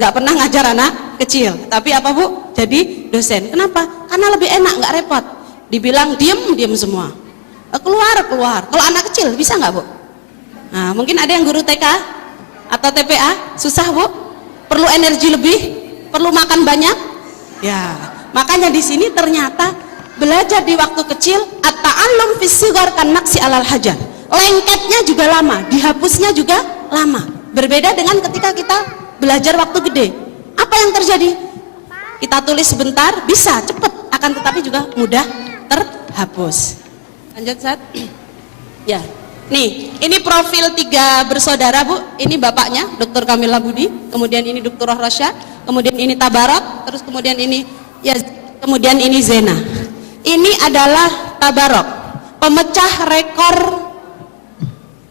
Nggak pernah ngajar anak kecil. Tapi apa Bu? Jadi dosen. Kenapa? Karena lebih enak, nggak repot. Dibilang diem semua. Keluar. Kalau anak kecil bisa nggak Bu? Nah, mungkin ada yang guru TK atau TPA, susah Bu? Perlu energi lebih? Perlu makan banyak? Ya, makanya di sini ternyata belajar di waktu kecil at-ta'allum fis sighar kan naqsi alal hajar. Lengketnya juga lama, dihapusnya juga lama. Berbeda dengan ketika kita belajar waktu gede. Apa yang terjadi? Kita tulis sebentar, bisa cepet, akan tetapi juga mudah terhapus. Lanjut Ustaz. Ya. Nih, ini profil 3 bersaudara Bu. Ini bapaknya, Dr. Kamila Budi. Kemudian ini Dr. Rohrasyah. Kemudian ini Tabarok. Terus kemudian ini ya, kemudian ini Zena. Ini adalah Tabarok, pemecah rekor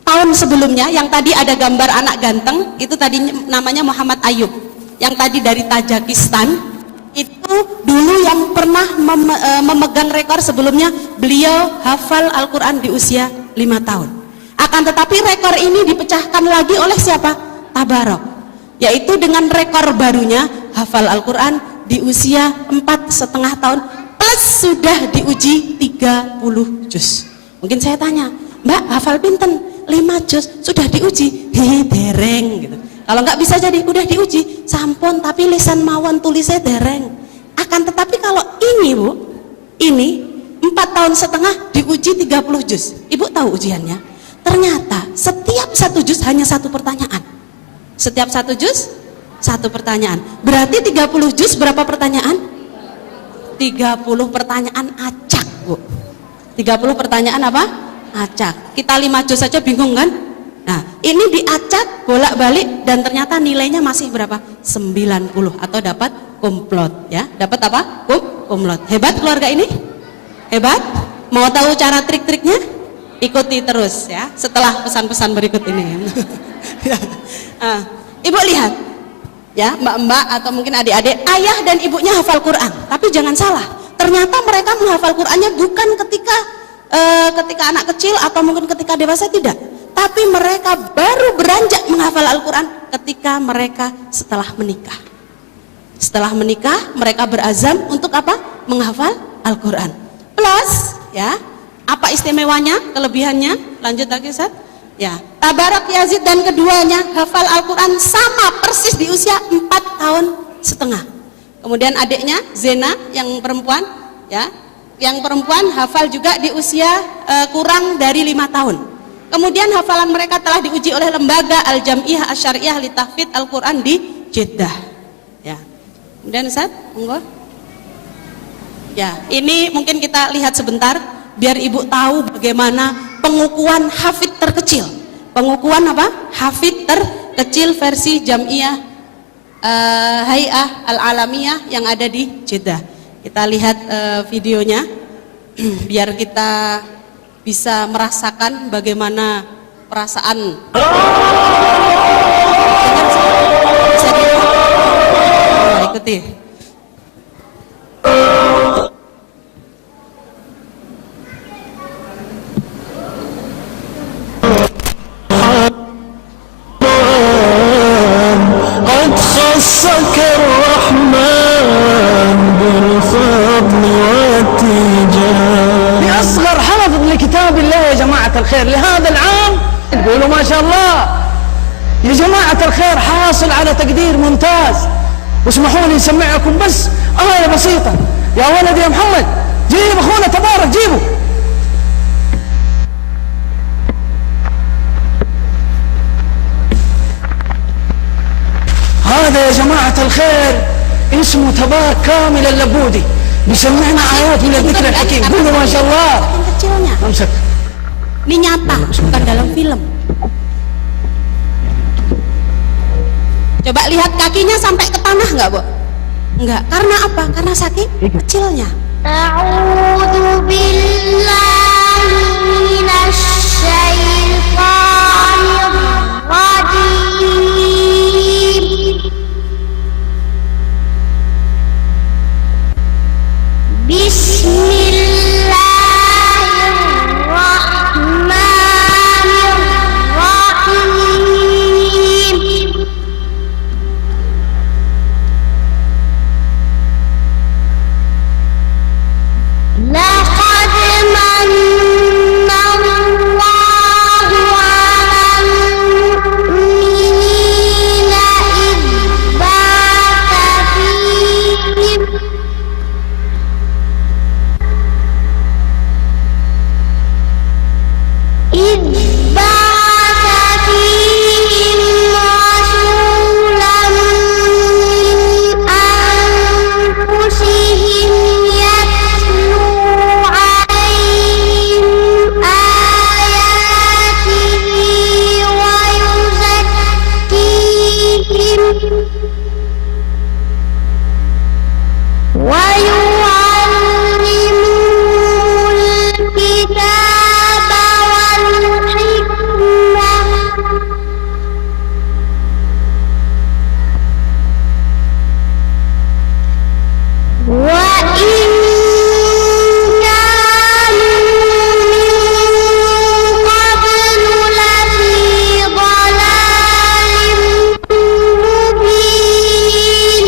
tahun sebelumnya. Yang tadi ada gambar anak ganteng, itu tadi namanya Muhammad Ayub. Yang tadi dari Tajikistan, itu dulu yang pernah memegang rekor sebelumnya. Beliau hafal Al-Quran di usia 5 tahun. Akan tetapi rekor ini dipecahkan lagi oleh siapa? Tabarok, yaitu dengan rekor barunya hafal Al-Quran di usia 4,5 tahun plus sudah diuji 30 juz. Mungkin saya tanya, Mbak hafal pinten? 5 juz sudah diuji? Dereng gitu. Kalau nggak bisa jadi udah diuji sampun, tapi lisan mawon tulisnya dereng. Akan tetapi kalau ini Bu, ini 4,5 tahun diuji 30 juz. Ibu tahu ujiannya? Ternyata setiap 1 juz hanya 1 pertanyaan. Setiap 1 juz 1 pertanyaan. Berarti 30 juz berapa pertanyaan? 30 pertanyaan acak Bu. 30 pertanyaan apa? Acak. Kita 5 juz saja bingung kan? Nah, ini diacak bolak-balik dan ternyata nilainya masih berapa? 90 atau dapat komplot ya. Dapat apa? Komplot. Hebat keluarga ini? Hebat? Mau tahu cara trik-triknya? Ikuti terus ya setelah pesan-pesan berikut ini. Ibu lihat ya, mbak-mbak atau mungkin adik-adik, ayah dan ibunya hafal Quran. Tapi jangan salah, ternyata mereka menghafal Qurannya bukan ketika anak kecil atau mungkin ketika dewasa, tidak. Tapi mereka baru beranjak menghafal Al-Quran ketika mereka setelah menikah. Setelah menikah mereka berazam untuk apa? Menghafal Al-Quran. Plus ya, apa istimewanya, kelebihannya? Lanjut lagi Ustaz. Ya, Tabarok, Yazid dan keduanya hafal Al-Quran sama persis di usia 4,5 tahun. Kemudian adiknya Zena yang perempuan, ya, yang perempuan hafal juga di usia kurang dari 5 tahun. Kemudian hafalan mereka telah diuji oleh lembaga Al-Jam'iyah Asy-Syariah li Tahfidz Al-Quran di Jeddah. Ya. Kemudian Ustaz, monggo. Ya, ini mungkin kita lihat sebentar biar ibu tahu bagaimana pengukuhan hafid terkecil. Pengukuhan apa? Hafid terkecil versi Jam'iyah Hay'ah Al-Alamiyah yang ada di Jeddah. Kita lihat videonya biar kita bisa merasakan bagaimana perasaan. Bisa ikuti. خصك الرحمن بالفضل والتيجان لأصغر حافظ لكتاب الله يا جماعة الخير لهذا العام. قولوا ما شاء الله يا جماعة الخير، حاصل على تقدير ممتاز. واسمحوا لي نسمعكم بس آية بسيطة. يا ولد يا محمد جيب أخونا تبارك، جيبه. هذا يا جماعة الخير اسمه تبارك كامل اللبودي، بيسمعنا آيات من الذكر الحكيم. قولوا ما شاء الله. امسك. Ini nyata, bukan dalam film. Coba lihat kakinya sampai ke tanah nggak, Bu? Enggak. Karena apa? Karena saking kecilnya. A'udzu billahi minasy syaithanir rajim. Bismillahirrahmanirrahim. لقد من الله على المؤمنين إذ بعث فيهم رسولا من أنفسهم يتلو عليهم آياته ويعلمهم الكتاب والحكمة وإن كانوا من قبل لفي ضلال مبين.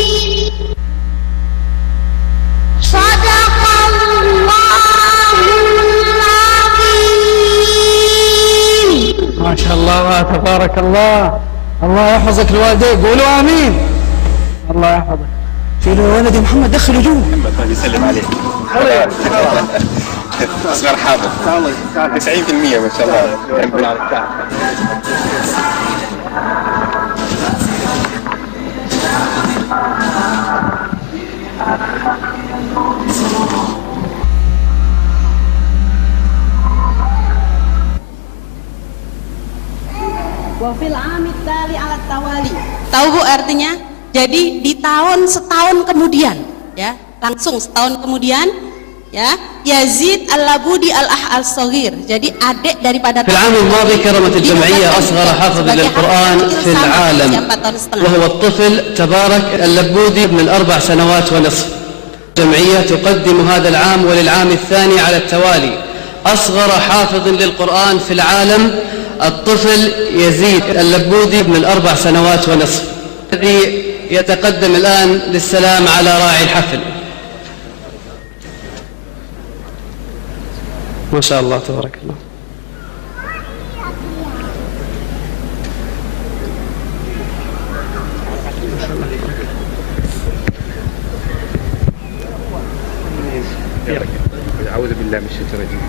صدق الله العظيم. ما شاء الله تبارك الله. الله يحفظك الوالدين. قولوا آمين. الله يحفظك. شيلوا يا ولدي محمد، دخلوا جوا. محمد يسلم عليك. اصغر حافظ 90% ما شاء الله. Wafil amit tali alat tawali. Tahu Bu artinya? Jadi di setahun kemudian, ya, langsung setahun kemudian, ya, Yazid al-Labudi al-Shaghir. Jadi adik daripada في العام الماضي كرمت الجمعية أصغر حافظ للقرآن في العالم، وهو الطفل تبارك اللبودي ابن 4 سنوات ونصف. الجمعية تقدم هذا العام وللعام الثاني على التوالي أصغر حافظ للقرآن في العالم، الطفل يزيد اللبودي ابن 4 سنوات ونصف، الذي يتقدم الآن للسلام على راعي الحفل. ما شاء الله تبارك الله. أعوذ بالله من الشيطان الرجيم.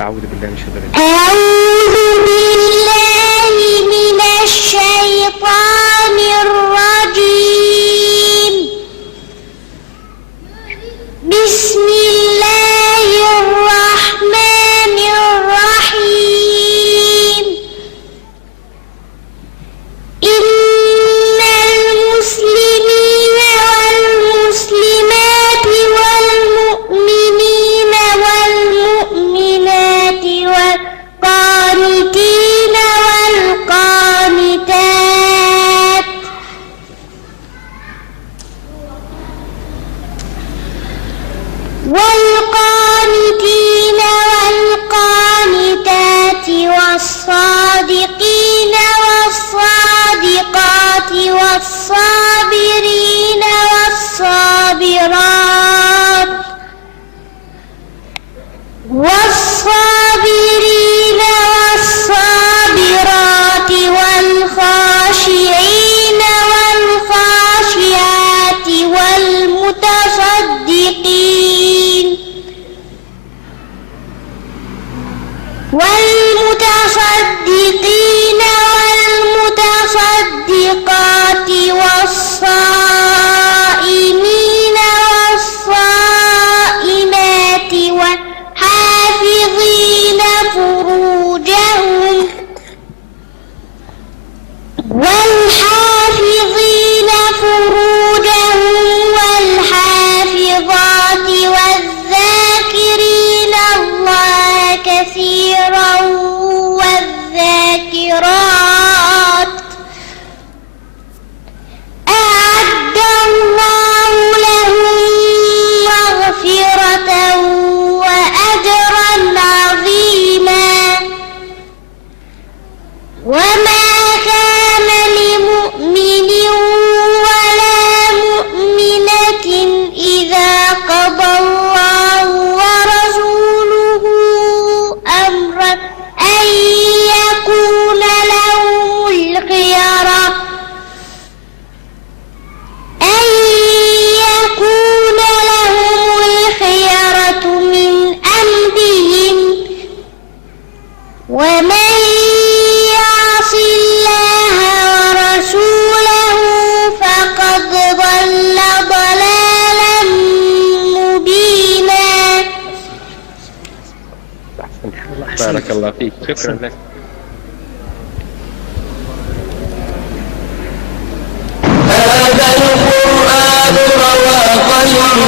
أعوذ بالله من الشيطان الرجيم. أعوذ بالله من الشيطان الرجيم. بسم الله الرحمن الرحيم. إن المسلمين والمسلمات والمؤمنين والمؤمنات والقانتين والصادقين والمتصدقات والصائمين والصائمات والحافظين فروجهم والحافظات والذاكرين الله كثيرا والذاكرات أعد الله لهم مغفرة وأجرا عظيما وما كان لمؤمن ولا مؤمنة إذا قضى الله ورسوله أمرا أن يكون لهم الخيرة من أمرهم ومن يعص الله ورسوله فقد ضل ضلالا مبينا. بارك الله فيك، شكرا لك. هذا القرآن روى قلبي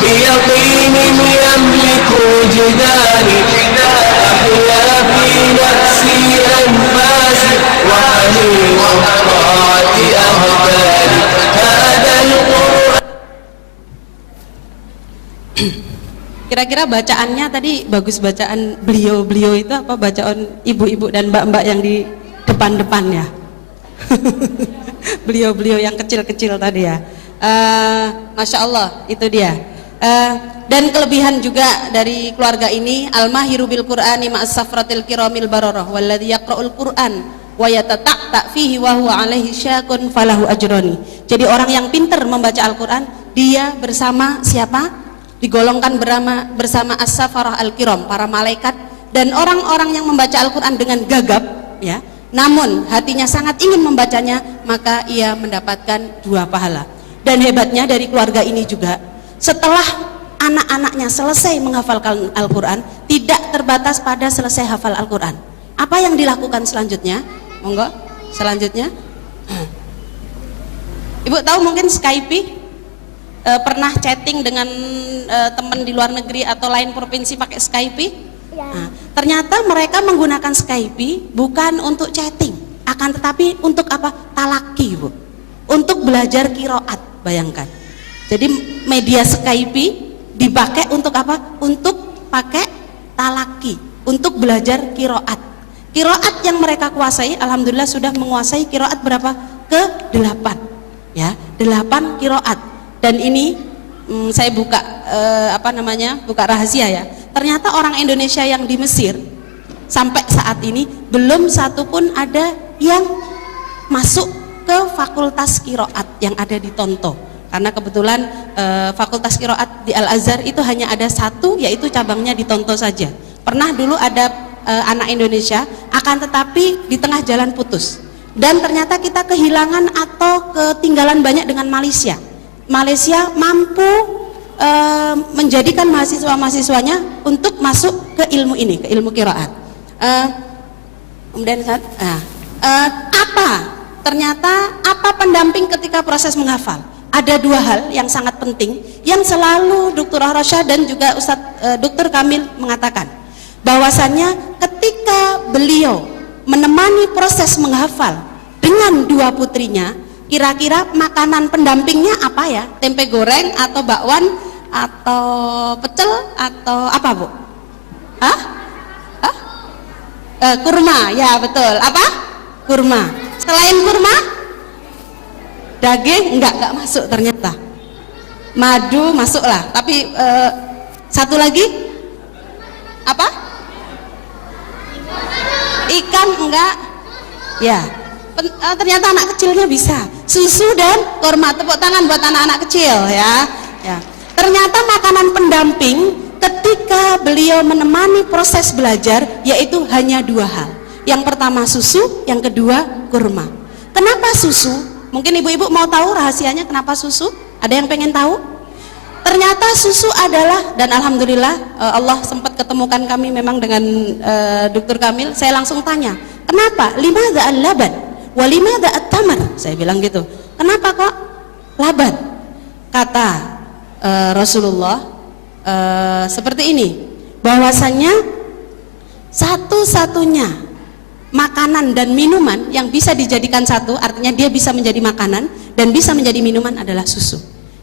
بيقين يملك وجداني أحيا في نفسي أنفاسي وحنين الطاعة أهداني هذا القرآن. Kira-kira bacaannya tadi bagus, bacaan beliau itu apa bacaan ibu-ibu dan mbak-mbak yang di depan-depannya? Beliau yang kecil-kecil tadi ya. Masya Allah, itu dia. Dan kelebihan juga dari keluarga ini, al-mahiru bil Qur'ani ma'as safratil kiramil bararah walladzi yaqra'ul Qur'an wa yatata'ta fihi wa huwa alaihi syakun falahu ajrani. Jadi orang yang pintar membaca Al-Qur'an, dia bersama siapa? Digolongkan bersama as-safarah al-kiram, para malaikat, dan orang-orang yang membaca Al-Qur'an dengan gagap ya. Namun hatinya sangat ingin membacanya, maka ia mendapatkan 2 pahala. Dan hebatnya dari keluarga ini juga, setelah anak-anaknya selesai menghafalkan Al-Quran, tidak terbatas pada selesai hafal Al-Quran. Apa yang dilakukan selanjutnya? Monggo, selanjutnya. Ibu tahu mungkin Skype, pernah chatting dengan teman di luar negeri atau lain provinsi pakai Skype? Ya. Nah, ternyata mereka menggunakan Skype bukan untuk chatting, akan tetapi untuk apa? Talaki, Bu. Untuk belajar qiraat, bayangkan. Jadi media Skype dipakai untuk apa? Untuk pakai talaki, untuk belajar qiraat. Qiraat yang mereka kuasai, alhamdulillah sudah menguasai qiraat berapa? Ke-8. Ya, 8 qiraat. Dan ini saya buka buka rahasia ya. Ternyata orang Indonesia yang di Mesir sampai saat ini belum satu pun ada yang masuk ke fakultas qiraat yang ada di Tonto. Karena kebetulan fakultas qiraat di Al-Azhar itu hanya ada 1, yaitu cabangnya di Tonto saja. Pernah dulu ada anak Indonesia, akan tetapi di tengah jalan putus. Dan ternyata kita kehilangan atau ketinggalan banyak dengan Malaysia. Malaysia mampu menjadikan mahasiswa-mahasiswanya untuk masuk ke ilmu ini, ke ilmu qiraat. Kemudian ternyata apa pendamping ketika proses menghafal? Ada 2 hal yang sangat penting yang selalu Dr. Rasyad dan juga Ustadz Dr. Kamil mengatakan, bahwasannya ketika beliau menemani proses menghafal dengan 2 putrinya, kira-kira makanan pendampingnya apa ya? Tempe goreng atau bakwan atau pecel atau apa, Bu? Kurma, ya betul. Apa? Kurma. Selain kurma, daging enggak masuk ternyata. Madu masuklah, tapi satu lagi apa? Ikan enggak? Ya. Ternyata anak kecilnya bisa. Susu dan kurma. Tepuk tangan buat anak-anak kecil ya. Ya. Ternyata makanan pendamping ketika beliau menemani proses belajar, yaitu hanya 2 hal. Yang pertama susu, yang kedua kurma. Kenapa susu? Mungkin ibu-ibu mau tahu rahasianya kenapa susu? Ada yang pengen tahu? Ternyata susu adalah, dan alhamdulillah Allah sempat ketemukan kami memang dengan Dr. Kamil. Saya langsung tanya, kenapa? Limadha al-laban wa limadha at-tamar? Saya bilang gitu. Kenapa kok laban? Kata Rasulullah seperti ini, bahwasannya satu-satunya makanan dan minuman yang bisa dijadikan satu, artinya dia bisa menjadi makanan dan bisa menjadi minuman adalah susu.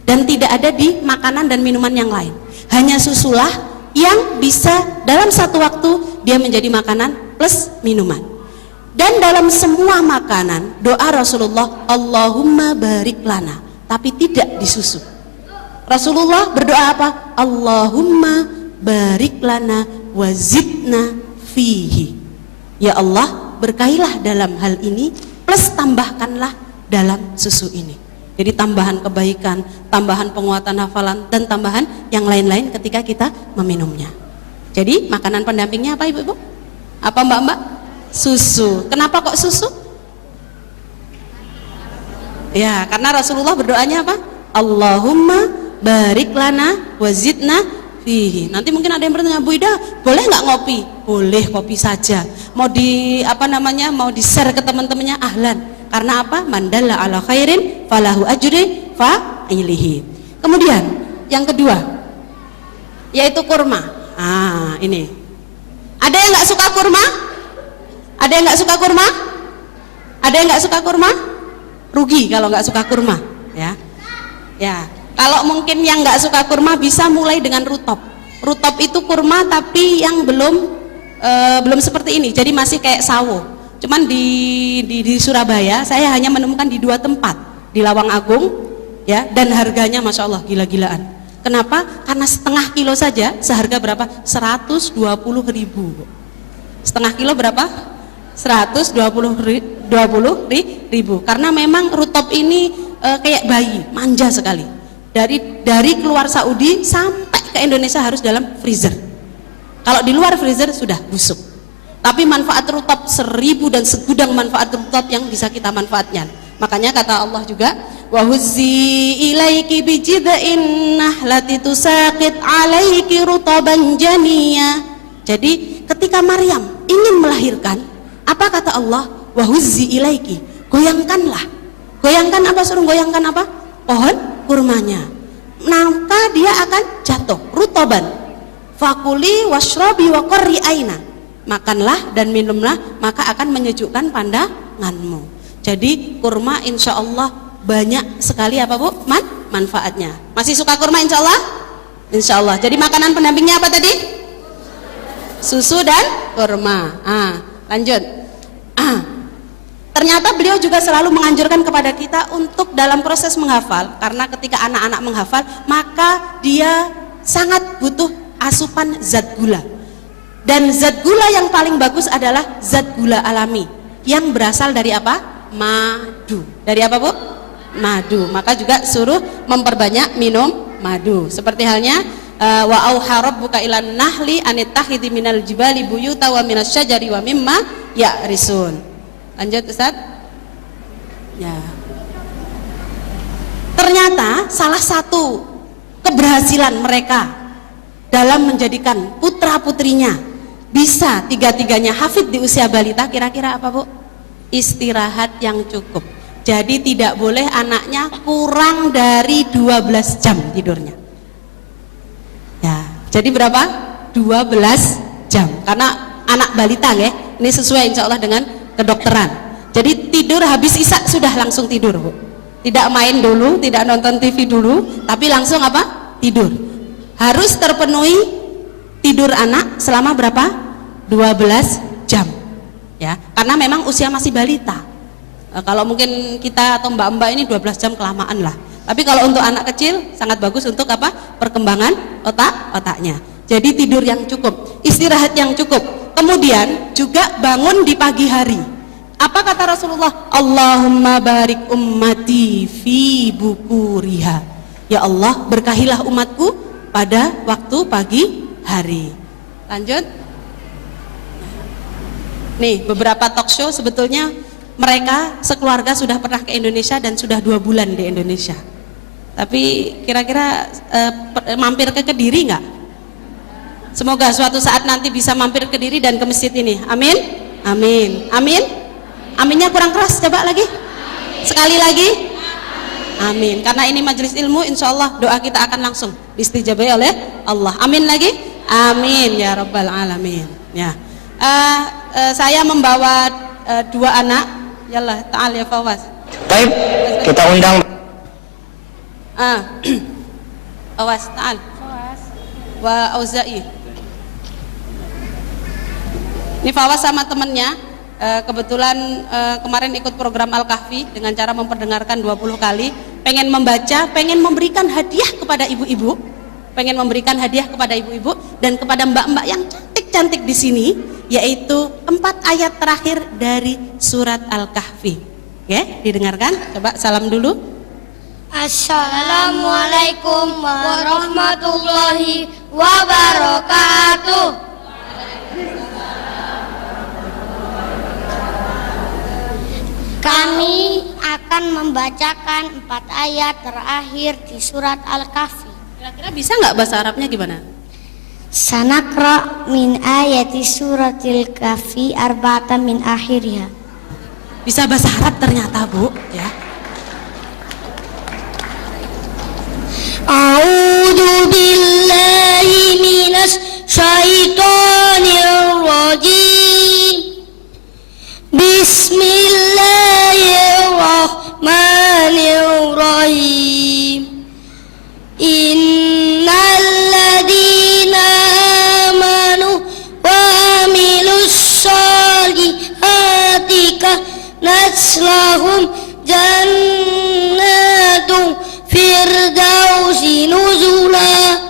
Dan tidak ada di makanan dan minuman yang lain. Hanya susulah yang bisa dalam satu waktu dia menjadi makanan plus minuman. Dan dalam semua makanan, doa Rasulullah, Allahumma barik lana, tapi tidak di susu. Rasulullah berdoa apa? Allahumma barik lana wazidna fihi. Ya Allah, berkailah dalam hal ini plus tambahkanlah dalam susu ini. Jadi tambahan kebaikan, tambahan penguatan hafalan, dan tambahan yang lain-lain ketika kita meminumnya. Jadi makanan pendampingnya apa ibu-ibu? Apa mbak-mbak? Susu. Kenapa kok susu? Ya, karena Rasulullah berdoanya apa? Allahumma barik lana wazidna fihi. Nanti mungkin ada yang bertanya, Bu Ida, boleh nggak ngopi? Boleh, kopi saja. Mau mau di-share ke teman-temannya, ahlan. Karena apa? Mandalla ala khairin falahu ajri fa'ilihi. Kemudian yang kedua yaitu kurma. Ini. Ada yang nggak suka kurma? Ada yang nggak suka kurma? Ada yang nggak suka kurma? Rugi kalau nggak suka kurma, ya. Ya. Kalau mungkin yang nggak suka kurma bisa mulai dengan rutop. Rutop itu kurma tapi yang belum seperti ini. Jadi masih kayak sawo. Cuman di Surabaya saya hanya menemukan di 2 tempat, di Lawang Agung ya, dan harganya Masya Allah gila-gilaan. Kenapa? Karena setengah kilo saja seharga berapa? 120.000. Setengah kilo berapa? 120.000. Karena memang rutop ini kayak bayi, manja sekali. Dari keluar Saudi sampai ke Indonesia harus dalam freezer. Kalau di luar freezer sudah busuk. Tapi manfaat rutop 1000 dan segudang manfaat rutop yang bisa kita manfaatkan. Makanya kata Allah juga, wa huzzi ilaiki bijid'in nahlati tusaqit alaiki rutaban janiya. Jadi ketika Maryam ingin melahirkan, apa kata Allah? Wa huzzi ilaiki, goyangkanlah. Goyangkan apa? Suruh goyangkan apa? Pohon kurmanya. Maka dia akan jatuh, rutaban. Fakuli washrabi wa qarri aina. Makanlah dan minumlah, maka akan menyejukkan pandanganmu. Jadi kurma insya Allah banyak sekali apa Bu? Manfaatnya. Masih suka kurma insya Allah? Insya Allah. Jadi makanan pendampingnya apa tadi? Susu dan kurma. Lanjut. Ternyata beliau juga selalu menganjurkan kepada kita untuk dalam proses menghafal. Karena ketika anak-anak menghafal, maka dia sangat butuh asupan zat gula. Dan zat gula yang paling bagus adalah zat gula alami yang berasal dari apa? Madu. Dari apa Bu? Madu. Maka juga suruh memperbanyak minum madu. Seperti halnya wa auha rabbuka ilan nahli anittakhidhi minal jibali buyuta wa minas syajari wa mimma ya'risun. Lanjut Ustaz. Ya. Ternyata salah satu keberhasilan mereka dalam menjadikan putra-putrinya bisa tiga-tiganya hafid di usia balita, kira-kira apa Bu? Istirahat yang cukup. Jadi tidak boleh anaknya kurang dari 12 jam tidurnya. Ya, jadi berapa? 12 jam. Karena anak balita ya, ini sesuai insya Allah dengan kedokteran. Jadi tidur habis isya sudah langsung tidur Bu. Tidak main dulu, tidak nonton TV dulu, tapi langsung apa? Tidur. Harus terpenuhi tidur anak selama berapa? 12 jam ya, karena memang usia masih balita. Kalau mungkin kita atau mbak-mbak ini 12 jam kelamaan lah, tapi kalau untuk anak kecil sangat bagus untuk apa? Perkembangan otaknya. Jadi tidur yang cukup, istirahat yang cukup, kemudian juga bangun di pagi hari. Apa kata Rasulullah? Allahumma barik ummati fi bukuriha. Ya Allah, berkahilah umatku pada waktu pagi hari. Lanjut. Nih, beberapa talk show sebetulnya mereka sekeluarga sudah pernah ke Indonesia dan sudah 2 bulan di Indonesia. Tapi kira-kira mampir ke Kediri nggak? Semoga suatu saat nanti bisa mampir ke Kediri dan ke masjid ini. Amin? Amin. Amin? Aminnya kurang keras, coba lagi. Sekali lagi. Amin. Karena ini majelis ilmu, insya Allah doa kita akan langsung diistijabahi oleh Allah. Amin lagi. Amin ya rabbal alamin. Ya. Saya membawa 2 anak. Yallah, ta'al ya Fawaz. Baik, kita undang. Fawaz, ta'al. Wa Auza'i. Ini Fawaz sama temennya. Kebetulan kemarin ikut program Al-Kahfi dengan cara memperdengarkan 20 kali, pengen membaca, pengen memberikan hadiah kepada ibu-ibu, dan kepada mbak-mbak yang cantik-cantik di sini, yaitu 4 ayat terakhir dari surat Al-Kahfi. Oke, didengarkan. Coba salam dulu. Assalamualaikum warahmatullahi wabarakatuh. Kami akan membacakan 4 ayat terakhir di surat Al-Kahfi. Kira-kira bisa nggak bahasa Arabnya gimana? Sanaqra min ayati suratil kahfi arba'ata min akhiriha. Bisa bahasa Arab ternyata, Bu, ya. A'udzu billahi minas syaitonir rajim. Bismillahirrahmanirrahim. Innal ladzina amanu wa amilus solihati kanat lahum jannatu firdausi nuzula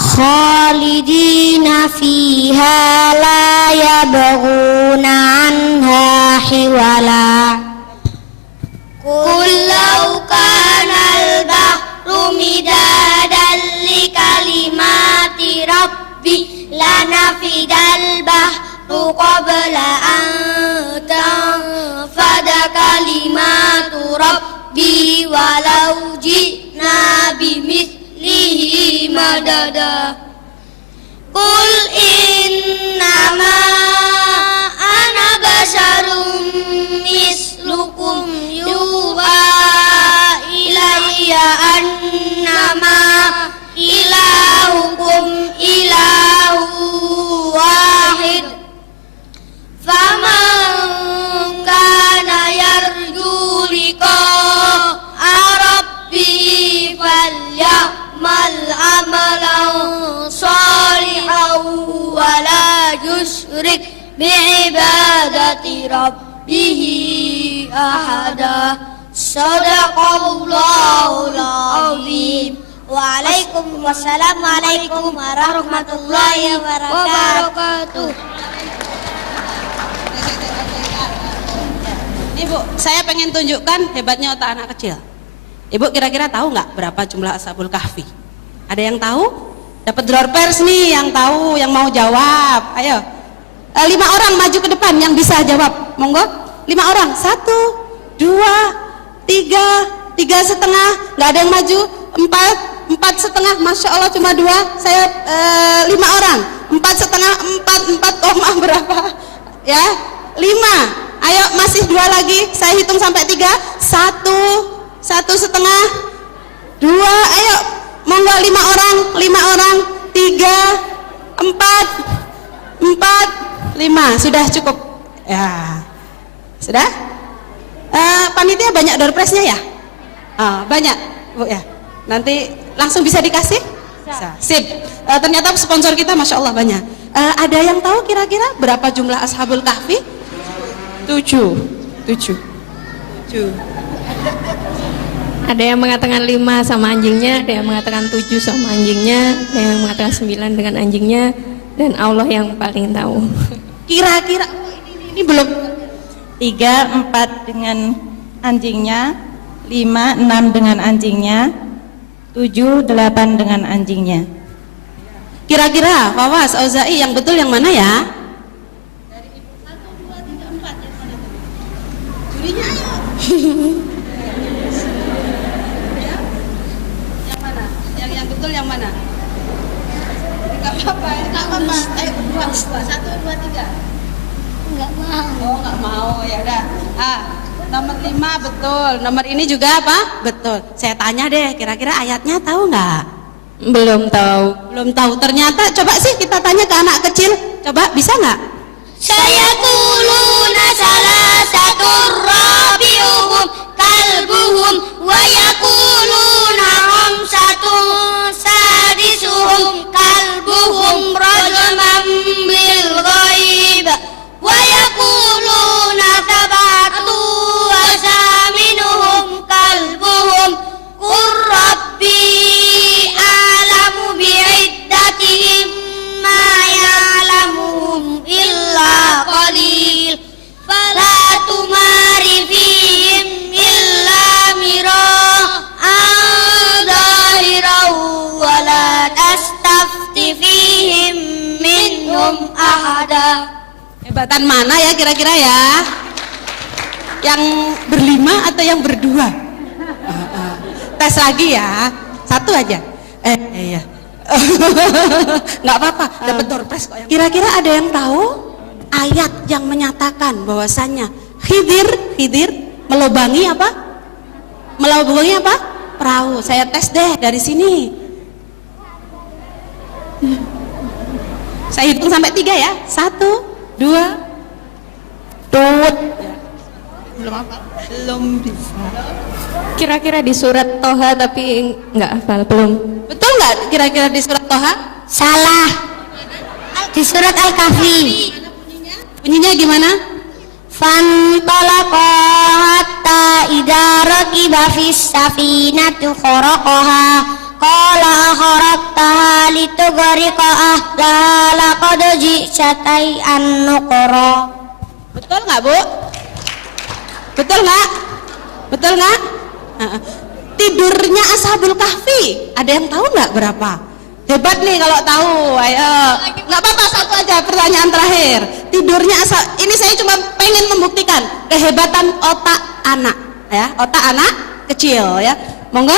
khalidina fiha la yabghuna anha hiwala. Qul law kana al-bahru midadan li kalimati rabbi lanafidal bahru qabla an tanfada kalimatu rabbi walau ji'na bimithlihi madada. Qul innama ana basyarum mislukum yuha ilayya annama ilahukum ilahu wahid. Faman kana yarju liqa'a rabbih falyamal amalan salihan wa la yusyrik bi'ibadati rabbih ahada. Sadaqallahul azim. Waalaikumsalam warahmatullahi wabarakatuh. Ibu, saya pengen tunjukkan hebatnya otak anak kecil. Ibu kira-kira tahu nggak berapa jumlah Ashabul Kahfi? Ada yang tahu? Dapat door prize nih, yang tahu, yang mau jawab. Ayo, 5 orang maju ke depan yang bisa jawab. Monggo, 5 orang. 1, 2, 3, 3,5. Nggak ada yang maju. 4,5. Masya Allah cuma 2. Saya 5 orang. 4,5. 4 koma berapa? Ya, 5. Ayo masih 2 lagi. Saya hitung sampai 3. 1, 1,5, 2. Ayo, monggo 5 orang. 3, 4, 5. Sudah cukup. Ya, sudah. Panitia banyak door prize-nya ya? Banyak, Bu ya. Nanti langsung bisa dikasih? Sip. Ternyata sponsor kita Masya Allah banyak. Ada yang tahu kira-kira berapa jumlah Ashabul Kahfi? 7. Ada yang mengatakan 5 sama anjingnya, ada yang mengatakan 7 sama anjingnya, ada yang mengatakan 9 dengan anjingnya, dan Allah yang paling tahu. Kira-kira ini belum. 3, 4 dengan anjingnya, 5, 6 dengan anjingnya, 7, 8 dengan anjingnya. Kira-kira Fawas, Auza'i yang betul yang mana ya? Jurinya ayo. Yang mana? Yang betul yang mana? Enggak apa-apa, enggak apa-apa. Ayo berdua, 1, 2, 3. Enggak mau. Oh, enggak mau. Ya udah. Nomor 5 betul. Nomor ini juga apa? Betul. Saya tanya deh, kira-kira ayatnya tahu nggak? Belum tahu. Belum tahu. Ternyata coba sih kita tanya ke anak kecil. Coba bisa nggak? Sayaquluna salasatur rabi'uhum kalbuhum wa yaquluna khamsatun sadisuhum kalbuhum rajman bil ghaib wa yaquluna sab'atu wa thaminuhum kalbuhum qur rabbi a'lamu bi'iddatihim ma ya'lamuhum illa qalil fala tumari fihim illa mira'an zahiran wa la tastafti fihim minhum ahada. Hebatan mana ya kira-kira ya? Yang berlima atau yang berdua? Tes lagi ya. Satu aja. Iya. Nggak apa-apa, dapat door prize kok. Kira-kira ada yang tahu ayat yang menyatakan bahwasannya Khidir melubangi apa? Melubangi apa? Perahu. Saya tes deh dari sini. Saya hitung sampai 3 ya. 1, 2, tut. Belum apa? Belum bisa. Kira-kira di surat Toha tapi nggak hafal, belum. Betul nggak kira-kira di surat Toha? Salah. Di surat Al-Kahfi. Bunyinya gimana? Fantalaqa hatta idza raqiba fis safinati kharaqaha qala kharaqtaha litughriqa ahlaha laqad ji'tatai an-nuqra. Betul nggak Bu? Betul nggak? Betul nggak? Tidurnya Ashabul Kahfi ada yang tahu nggak berapa? Hebat nih kalau tahu. Ayo, nggak apa-apa, satu aja pertanyaan terakhir. Tidurnya ini saya cuma pengen membuktikan kehebatan otak anak, ya, otak anak kecil, ya. Monggo.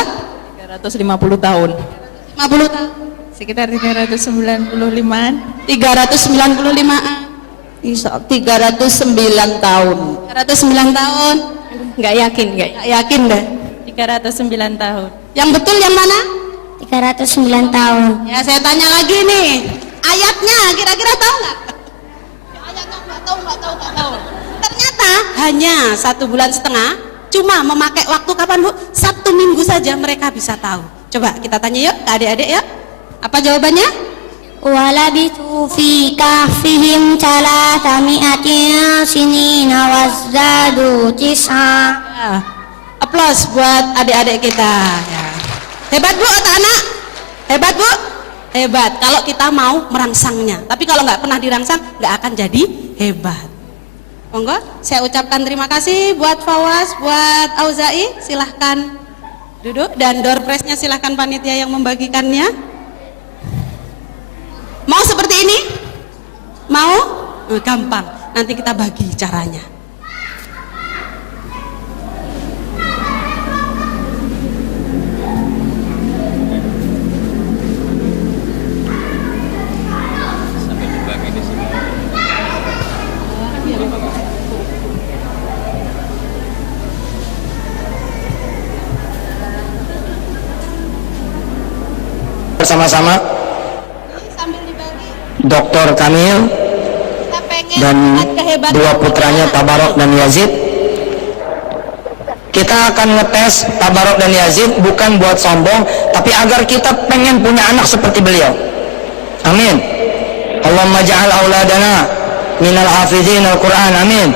350 tahun. 50 tahun. Sekitar 395-an. 395-an. 309 tahun. 309 tahun. Nggak yakin, Nggak yakin deh. 309 tahun. Yang betul yang mana? 309 tahun. Ya, saya tanya lagi nih. Ayatnya kira-kira tahu nggak? Ayatnya nggak tahu. Ternyata hanya 1,5 bulan, cuma memakai waktu kapan Bu? 1 minggu saja mereka bisa tahu. Coba kita tanya yuk ke adik-adik yuk. Apa jawabannya? Walabitu fi kahfihim 300 sinina wazdadu tis'a. Ya. Aplaus buat adik-adik kita. Ya. Hebat Bu otak anak? Hebat Bu? Hebat kalau kita mau merangsangnya. Tapi kalau nggak pernah dirangsang nggak akan jadi hebat. Monggo, saya ucapkan terima kasih buat Fawas, buat Auza'i. Silahkan duduk dan door prize-nya silahkan panitia yang membagikannya. Mau seperti ini? Mau? Gampang. Nanti kita bagi caranya. Bersama-sama Dr. Kamil dan dua putranya Tabarok dan Yazid. Kita akan ngetes Tabarok dan Yazid bukan buat sombong, tapi agar kita pengen punya anak seperti beliau. Amin. Allahumma ja'al auladana minal hafizin al-Quran. Amin.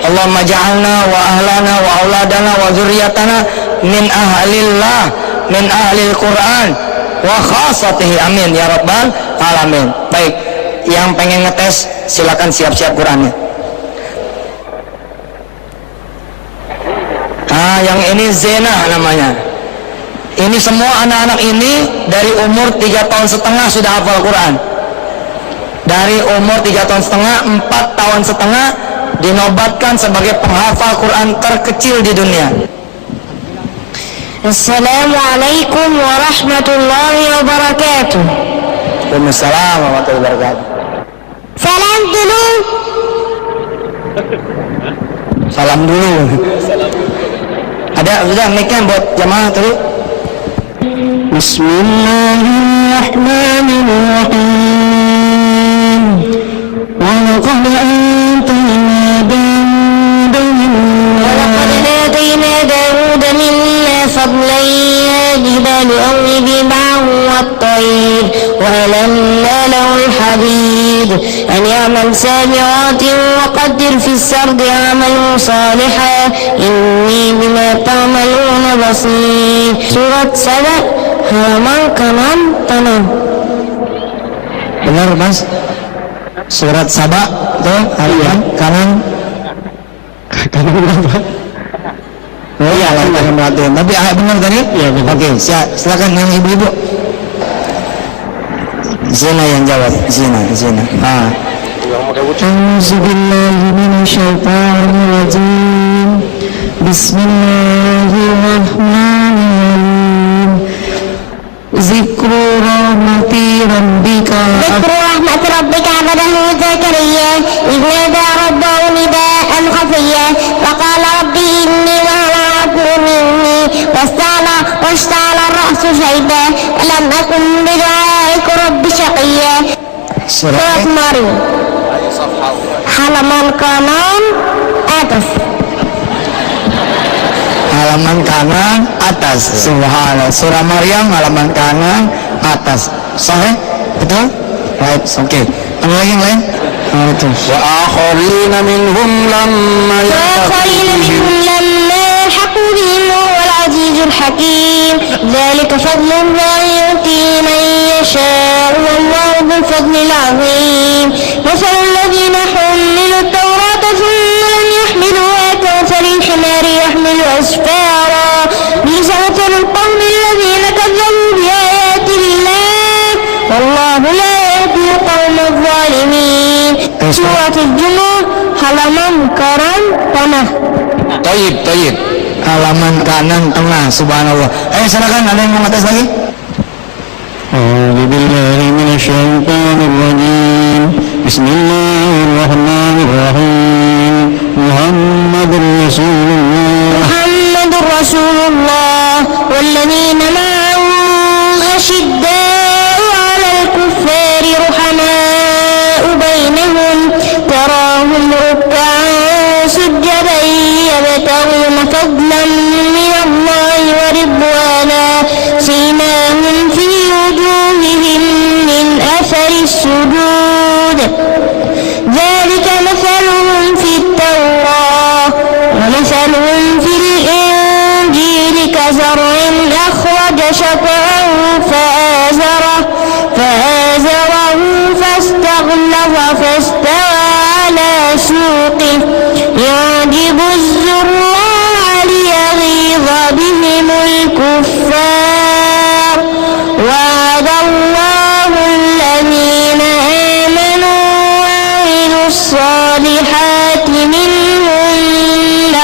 Allahumma ja'alna wa ahlana wa auladana wa zurriyatana min ahlillah, min ahlil Quran wa khasatihi. Amin ya rabbal alamin. Baik, yang pengen ngetes silakan siap-siap Qurannya. Yang ini Zena namanya. Ini semua anak-anak ini dari umur 3,5 tahun sudah hafal Quran. Dari umur 3,5 tahun, 4,5 tahun dinobatkan sebagai penghafal Quran terkecil di dunia. Assalamualaikum warahmatullahi wabarakatuh. Waalaikumsalam warahmatullahi wabarakatuh. Salam dulu. Salam dulu. Ada sudah mic-nya buat jamaah tadi. Bismillahirrahmanirrahim. Wa laqad atayna Dawuda minna fadlan ya jibalu awwibi ma'ahu wat-tayr wa alanna lahu al-hadid an ya'mal sabiqatin wa qaddir fi as-sardi 'amalan salihan inni bima ta'maluna basir. Surat Saba halaman kanan tanam. Benar Mas? Surat Saba tuh halaman kanan berapa? Oh iya, halaman berarti. Tapi ayat benar tadi? Iya benar. Oke, silakan yang ibu-ibu. Zina yang jawab. Zina. A'udzubillahi minasyaitonirrajim. Bismillahirrahmanirrahim. Zikru rahmati rabbika abadahu Zakaria idh nada rabbahu nidaan khafiyya faqala rabbi inni wahana minni washta'ala ar-ra'su shayban wa lam akun bidu'aika rabbi shaqiyya. Surat Maryam halaman kanan atas. Halaman kanan atas. Subhanallah. Surah Maryam halaman kanan atas. Sahih? Betul? Right. Oke. Ada lagi yang lain? Itu. Wa akharina minhum lamma yalhaqu bihim wal azizul hakim. Dzalika fadlullahi yu'tihi man yasha'u wallahu dzul fadlil 'azim. Masalul ladzina humilu at-taurata thumma lam yahmiluha kamathalil himari yahmilu asfara. Bisa mathalul qawmi alladzina kadzdzabu bi ayatillah wallahu la yahdi qawmal zalimin. Surat Al-Jumu'ah halaman kanan tengah. Tayyib. Halaman kanan tengah. Subhanallah. Ayo silakan, ada yang mau atas lagi? A'udzubillahi minasyaitonir rajim. Bismillahirrahmanirrahim. Muhammadur Rasulullah walladzina ma'ahu ashidda'u 'alal kuffari ruhama'u bainahum tarahum ruk'an sujjadan yabtaghuna fadlan minallahi wa ridwana simahum fi wujuhihim min athari as-sujud. Dzalika mathaluhum fit Tawrah wa mathaluhum fil Injil kazar'in akhraja shat'ahu fa'azarahu fastaghlaza fastawa 'ala suqihi yu'jibu az-zurra'a liyaghiza bihimul kuffar. Wa'ada Allahu alladhina amanu wa 'amilus salihati minhum.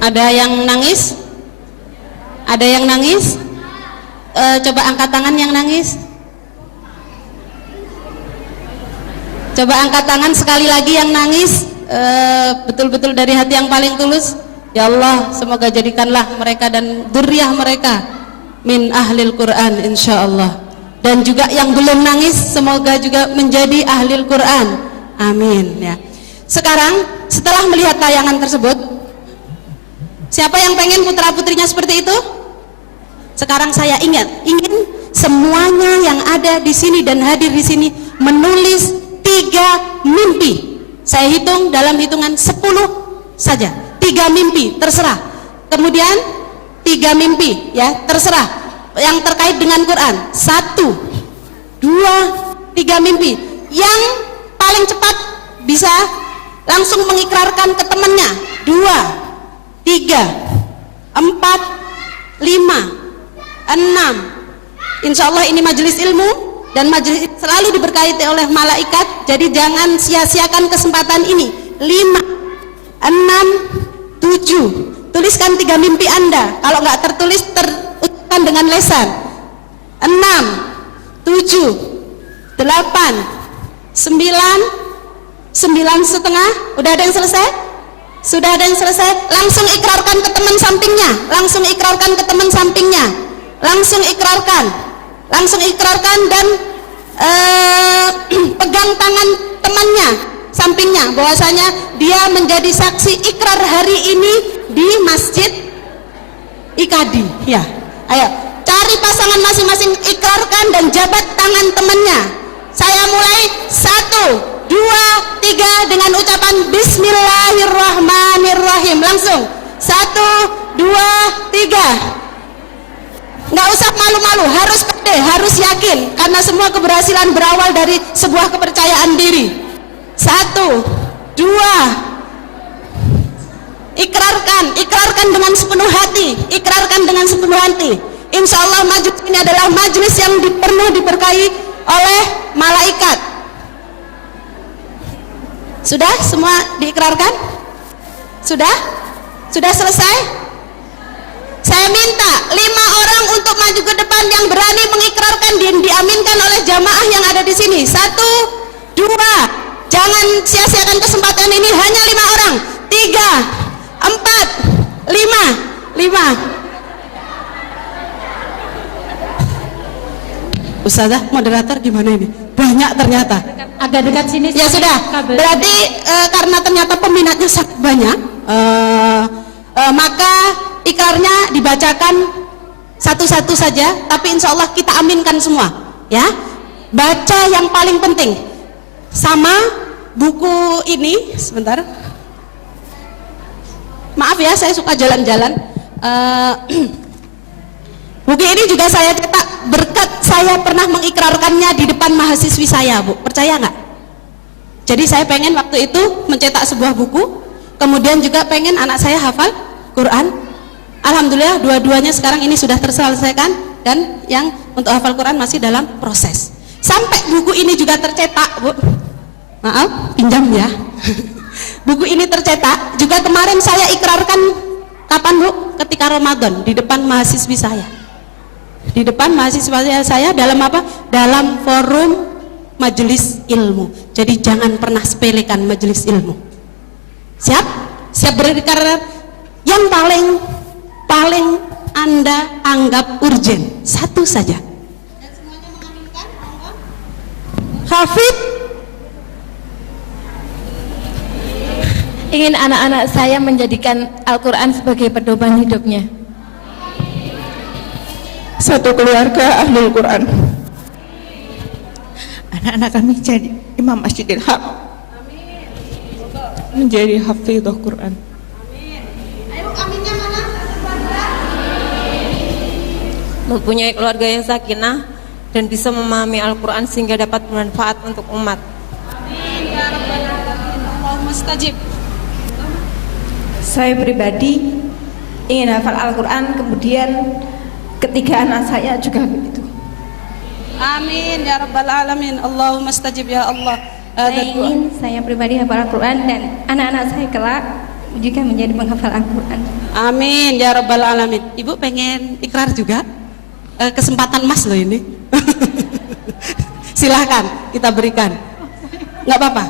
Ada yang nangis? Ada yang nangis? Coba angkat tangan yang nangis. Coba angkat tangan sekali lagi yang nangis. Betul-betul dari hati yang paling tulus. Ya Allah, semoga jadikanlah mereka dan dzurriyyah mereka min ahlil Quran insyaallah. Dan juga yang belum nangis semoga juga menjadi ahlil Quran. Amin ya. Sekarang setelah melihat tayangan tersebut, siapa yang pengen putra-putrinya seperti itu? Sekarang saya ingin semuanya yang ada di sini dan hadir di sini menulis 3 mimpi. Saya hitung dalam hitungan 10 saja. 3 mimpi, terserah. Kemudian 3 mimpi, ya terserah. Yang terkait dengan Quran. 1, 2, 3 mimpi. Yang paling cepat bisa langsung mengikrarkan ke temannya. 2, 3. 4, 5, 6. Insya Allah ini majelis ilmu dan majelis selalu diberkati oleh malaikat. Jadi jangan sia-siakan kesempatan ini. 5, 6, 7. Tuliskan 3 mimpi Anda. Kalau nggak tertulis, terucapkan dengan lesan. 6, 7, 8, 9, 9,5. Udah ada yang selesai? Sudah ada yang selesai? Langsung ikrarkan ke teman sampingnya. Langsung ikrarkan ke teman sampingnya. Langsung ikrarkan. Langsung ikrarkan dan pegang tangan temannya sampingnya bahwasanya dia menjadi saksi ikrar hari ini di Masjid Ikadi. Ya, ayo cari pasangan masing-masing, ikrarkan dan jabat tangan temannya. Saya mulai 1, 2, 3 dengan ucapan Bismillahirrahmanirrahim. Langsung 1, 2, 3. Nggak usah malu-malu, harus pede, harus yakin, karena semua keberhasilan berawal dari sebuah kepercayaan diri. 1, 2. Ikrarkan dengan sepenuh hati, ikrarkan dengan sepenuh hati. Insya Allah majelis ini adalah majelis yang penuh diberkahi oleh malaikat. Sudah semua diikrarkan? Sudah? Sudah selesai? Saya minta 5 orang untuk maju ke depan yang berani mengikrarkan dan diaminkan oleh jamaah yang ada di sini. 1, 2. Jangan sia-siakan kesempatan ini, hanya 5 orang. 3, 4, 5. Ustazah, moderator gimana ini? Banyak ternyata. Agak dekat sini. Ya sudah. Berarti karena ternyata peminatnya sangat banyak, maka ikrarnya dibacakan satu-satu saja, tapi insya Allah kita aminkan semua. Ya, baca yang paling penting. Sama buku ini, sebentar. Maaf ya, saya suka jalan-jalan. Buku ini juga saya cetak berkat saya pernah mengikrarkannya di depan mahasiswi saya, Bu. Percaya nggak? Jadi saya pengen waktu itu mencetak sebuah buku, kemudian juga pengen anak saya hafal Quran. Alhamdulillah dua-duanya sekarang ini sudah terselesaikan, dan yang untuk hafal Quran masih dalam proses. Sampai buku ini juga tercetak, Bu. Maaf, pinjam ya. Buku ini tercetak juga kemarin saya ikrarkan kapan, Bu? Ketika Ramadan di depan mahasiswi saya. Di depan mahasiswa saya dalam apa? Dalam forum majelis ilmu. Jadi jangan pernah sepelekan majelis ilmu. Siap? Siap berikrar yang paling Anda anggap urgen, satu saja. Dan semuanya mengaminkan, Hafid. Ingin anak-anak saya menjadikan Al-Quran sebagai pedoman hidupnya. Satu keluarga ahlul Quran. Anak-anak kami jadi imam Masjidil Haram, menjadi hafidhah Quran. Mempunyai keluarga yang sakinah dan bisa memahami Al-Quran sehingga dapat bermanfaat untuk umat. Amin ya rabbal alamin. Allahumma stajib. Saya pribadi ingin hafal Al-Quran, kemudian ketiga anak saya juga begitu. Amin ya rabbal alamin. Allahumma stajib ya Allah. Saya pribadi hafal Al-Quran dan anak-anak saya kelak juga menjadi penghafal Al-Quran. Amin ya rabbal alamin. Ibu pengen ikrar juga? Kesempatan Mas loh ini. Silahkan kita berikan. Nggak apa-apa.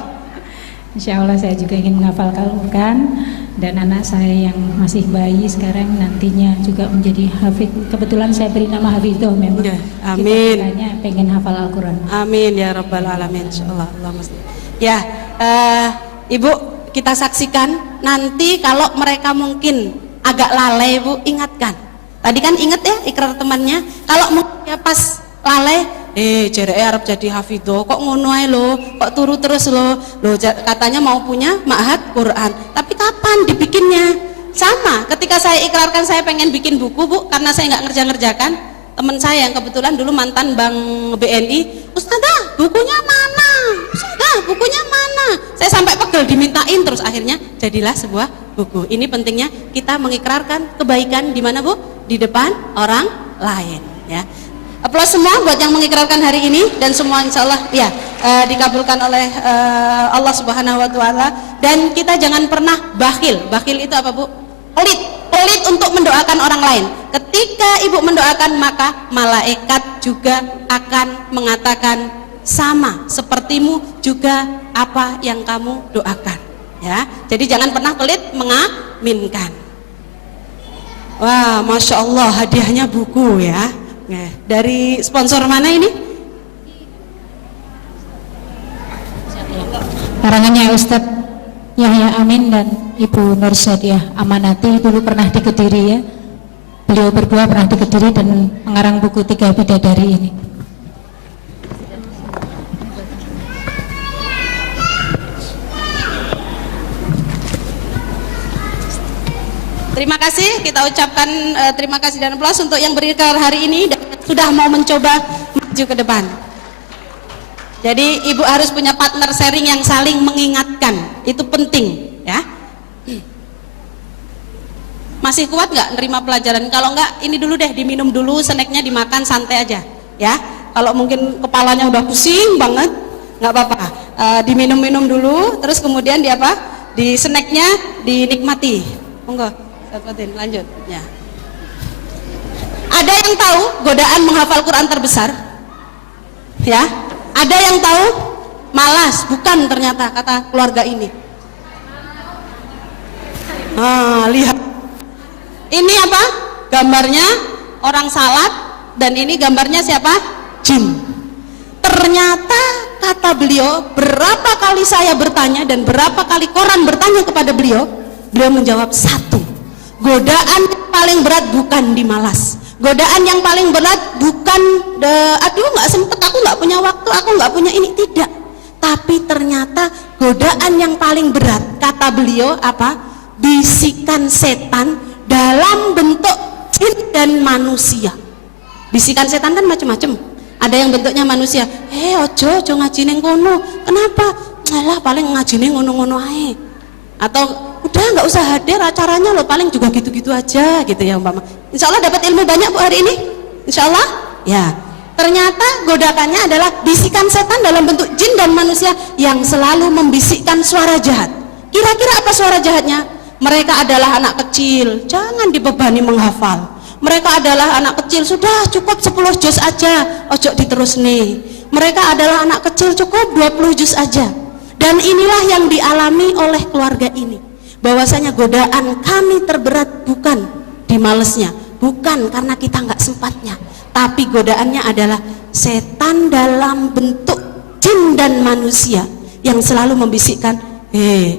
Insya Allah saya juga ingin menghafal Al-Quran, dan anak saya yang masih bayi sekarang nantinya juga menjadi hafid. Kebetulan saya beri nama Hafidho memang. Ya, amin. Kita pengen hafal Al-Quran. Amin ya rabbal alamin. Insyaallah. Ya, Ibu, kita saksikan nanti kalau mereka mungkin agak lalai, Bu, ingatkan. Tadi kan ingat ya ikrar temannya. Kalau mungkin ya pas lalai, jere Arab jadi hafidho, kok ngono ae lo, kok turu terus lo katanya mau punya ma'had Quran, tapi kapan dibikinnya? Sama, ketika saya ikrarkan saya pengen bikin buku, Bu, karena saya nggak ngerjakan, teman saya yang kebetulan dulu mantan Bank BNI, Ustazah bukunya mana? Ustazah bukunya mana? Saya sampai pegel dimintain terus akhirnya jadilah sebuah buku. Ini pentingnya kita mengikrarkan kebaikan di mana Bu? Di depan orang lain ya. Aplaus semua buat yang mengikrarkan hari ini dan semua insyaallah ya dikabulkan oleh Allah Subhanahu wa taala. Dan kita jangan pernah bakhil. Bakhil itu apa Bu? Pelit untuk mendoakan orang lain. Ketika ibu mendoakan maka malaikat juga akan mengatakan sama sepertimu juga apa yang kamu doakan ya. Jadi jangan pernah pelit mengaminkan. Wah, Masya Allah hadiahnya buku ya. Dari sponsor mana ini? Karangannya Ustadz Yahya Amin dan Ibu Nur Sadiah Amanati, dulu pernah di Kediri ya. Beliau berdua pernah di Kediri dan mengarang buku 3 Bidadari ini. Terima kasih, kita ucapkan terima kasih dan aplaus untuk yang berikrar hari ini dan sudah mau mencoba maju ke depan. Jadi ibu harus punya partner sharing yang saling mengingatkan, itu penting ya. Masih kuat nggak nerima pelajaran? Kalau nggak ini dulu deh, diminum dulu, snacknya dimakan santai aja ya. Kalau mungkin kepalanya udah pusing banget, nggak apa-apa, diminum-minum dulu, terus kemudian di apa? Di snacknya dinikmati. Monggo. Lanjut ya. Ada yang tahu godaan menghafal Quran terbesar? Ya. Ada yang tahu? Malas, bukan ternyata kata keluarga ini. Lihat. Ini apa? Gambarnya orang salat dan ini gambarnya siapa? Jin. Ternyata kata beliau, berapa kali saya bertanya dan berapa kali koran bertanya kepada beliau, beliau menjawab 1. Godaan yang paling berat bukan di malas. Godaan yang paling berat bukan aduh nggak sempet, aku nggak punya waktu, aku nggak punya ini, tidak. Tapi ternyata godaan yang paling berat kata beliau apa? Bisikan setan dalam bentuk jin dan manusia. Bisikan setan kan macam-macam. Ada yang bentuknya manusia. Ojo ngaji ning kono. Kenapa? Alah paling ngaji ning ngono-ngono ae. Atau udah nggak usah hadir acaranya lo, paling juga gitu-gitu aja gitu ya umpama. Insya Allah dapat ilmu banyak Bu hari ini. Insya Allah ya. Ternyata godakannya adalah bisikan setan dalam bentuk jin dan manusia yang selalu membisikkan suara jahat. Kira-kira apa suara jahatnya? Mereka adalah anak kecil, jangan dibebani menghafal. Mereka adalah anak kecil, sudah cukup 10 juz aja, ojo diterus nih. Mereka adalah anak kecil, cukup 20 juz aja. Dan inilah yang dialami oleh keluarga ini, bahwasanya godaan kami terberat bukan di malesnya, bukan karena kita nggak sempatnya, tapi godaannya adalah setan dalam bentuk jin dan manusia yang selalu membisikkan,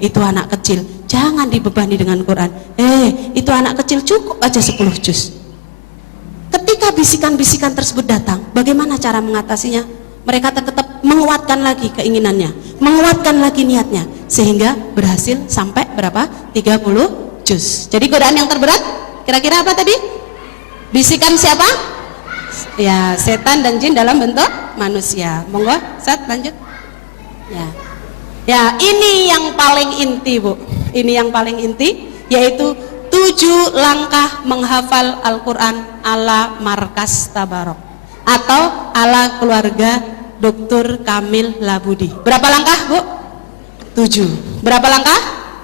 itu anak kecil, jangan dibebani dengan Quran, itu anak kecil, cukup aja 10 juz. Ketika bisikan-bisikan tersebut datang, bagaimana cara mengatasinya? Mereka tetap menguatkan lagi keinginannya, menguatkan lagi niatnya, sehingga berhasil sampai berapa? 30 juz. Jadi godaan yang terberat kira-kira apa tadi? Bisikan siapa? Ya, setan dan jin dalam bentuk manusia. Monggo, Ustaz lanjut. Ya, ini yang paling inti Bu. Ini yang paling inti, yaitu 7 langkah menghafal Al-Quran ala Markas Tabarok atau ala keluarga Dr. Kamil Labudi. Berapa langkah Bu? 7. Berapa langkah?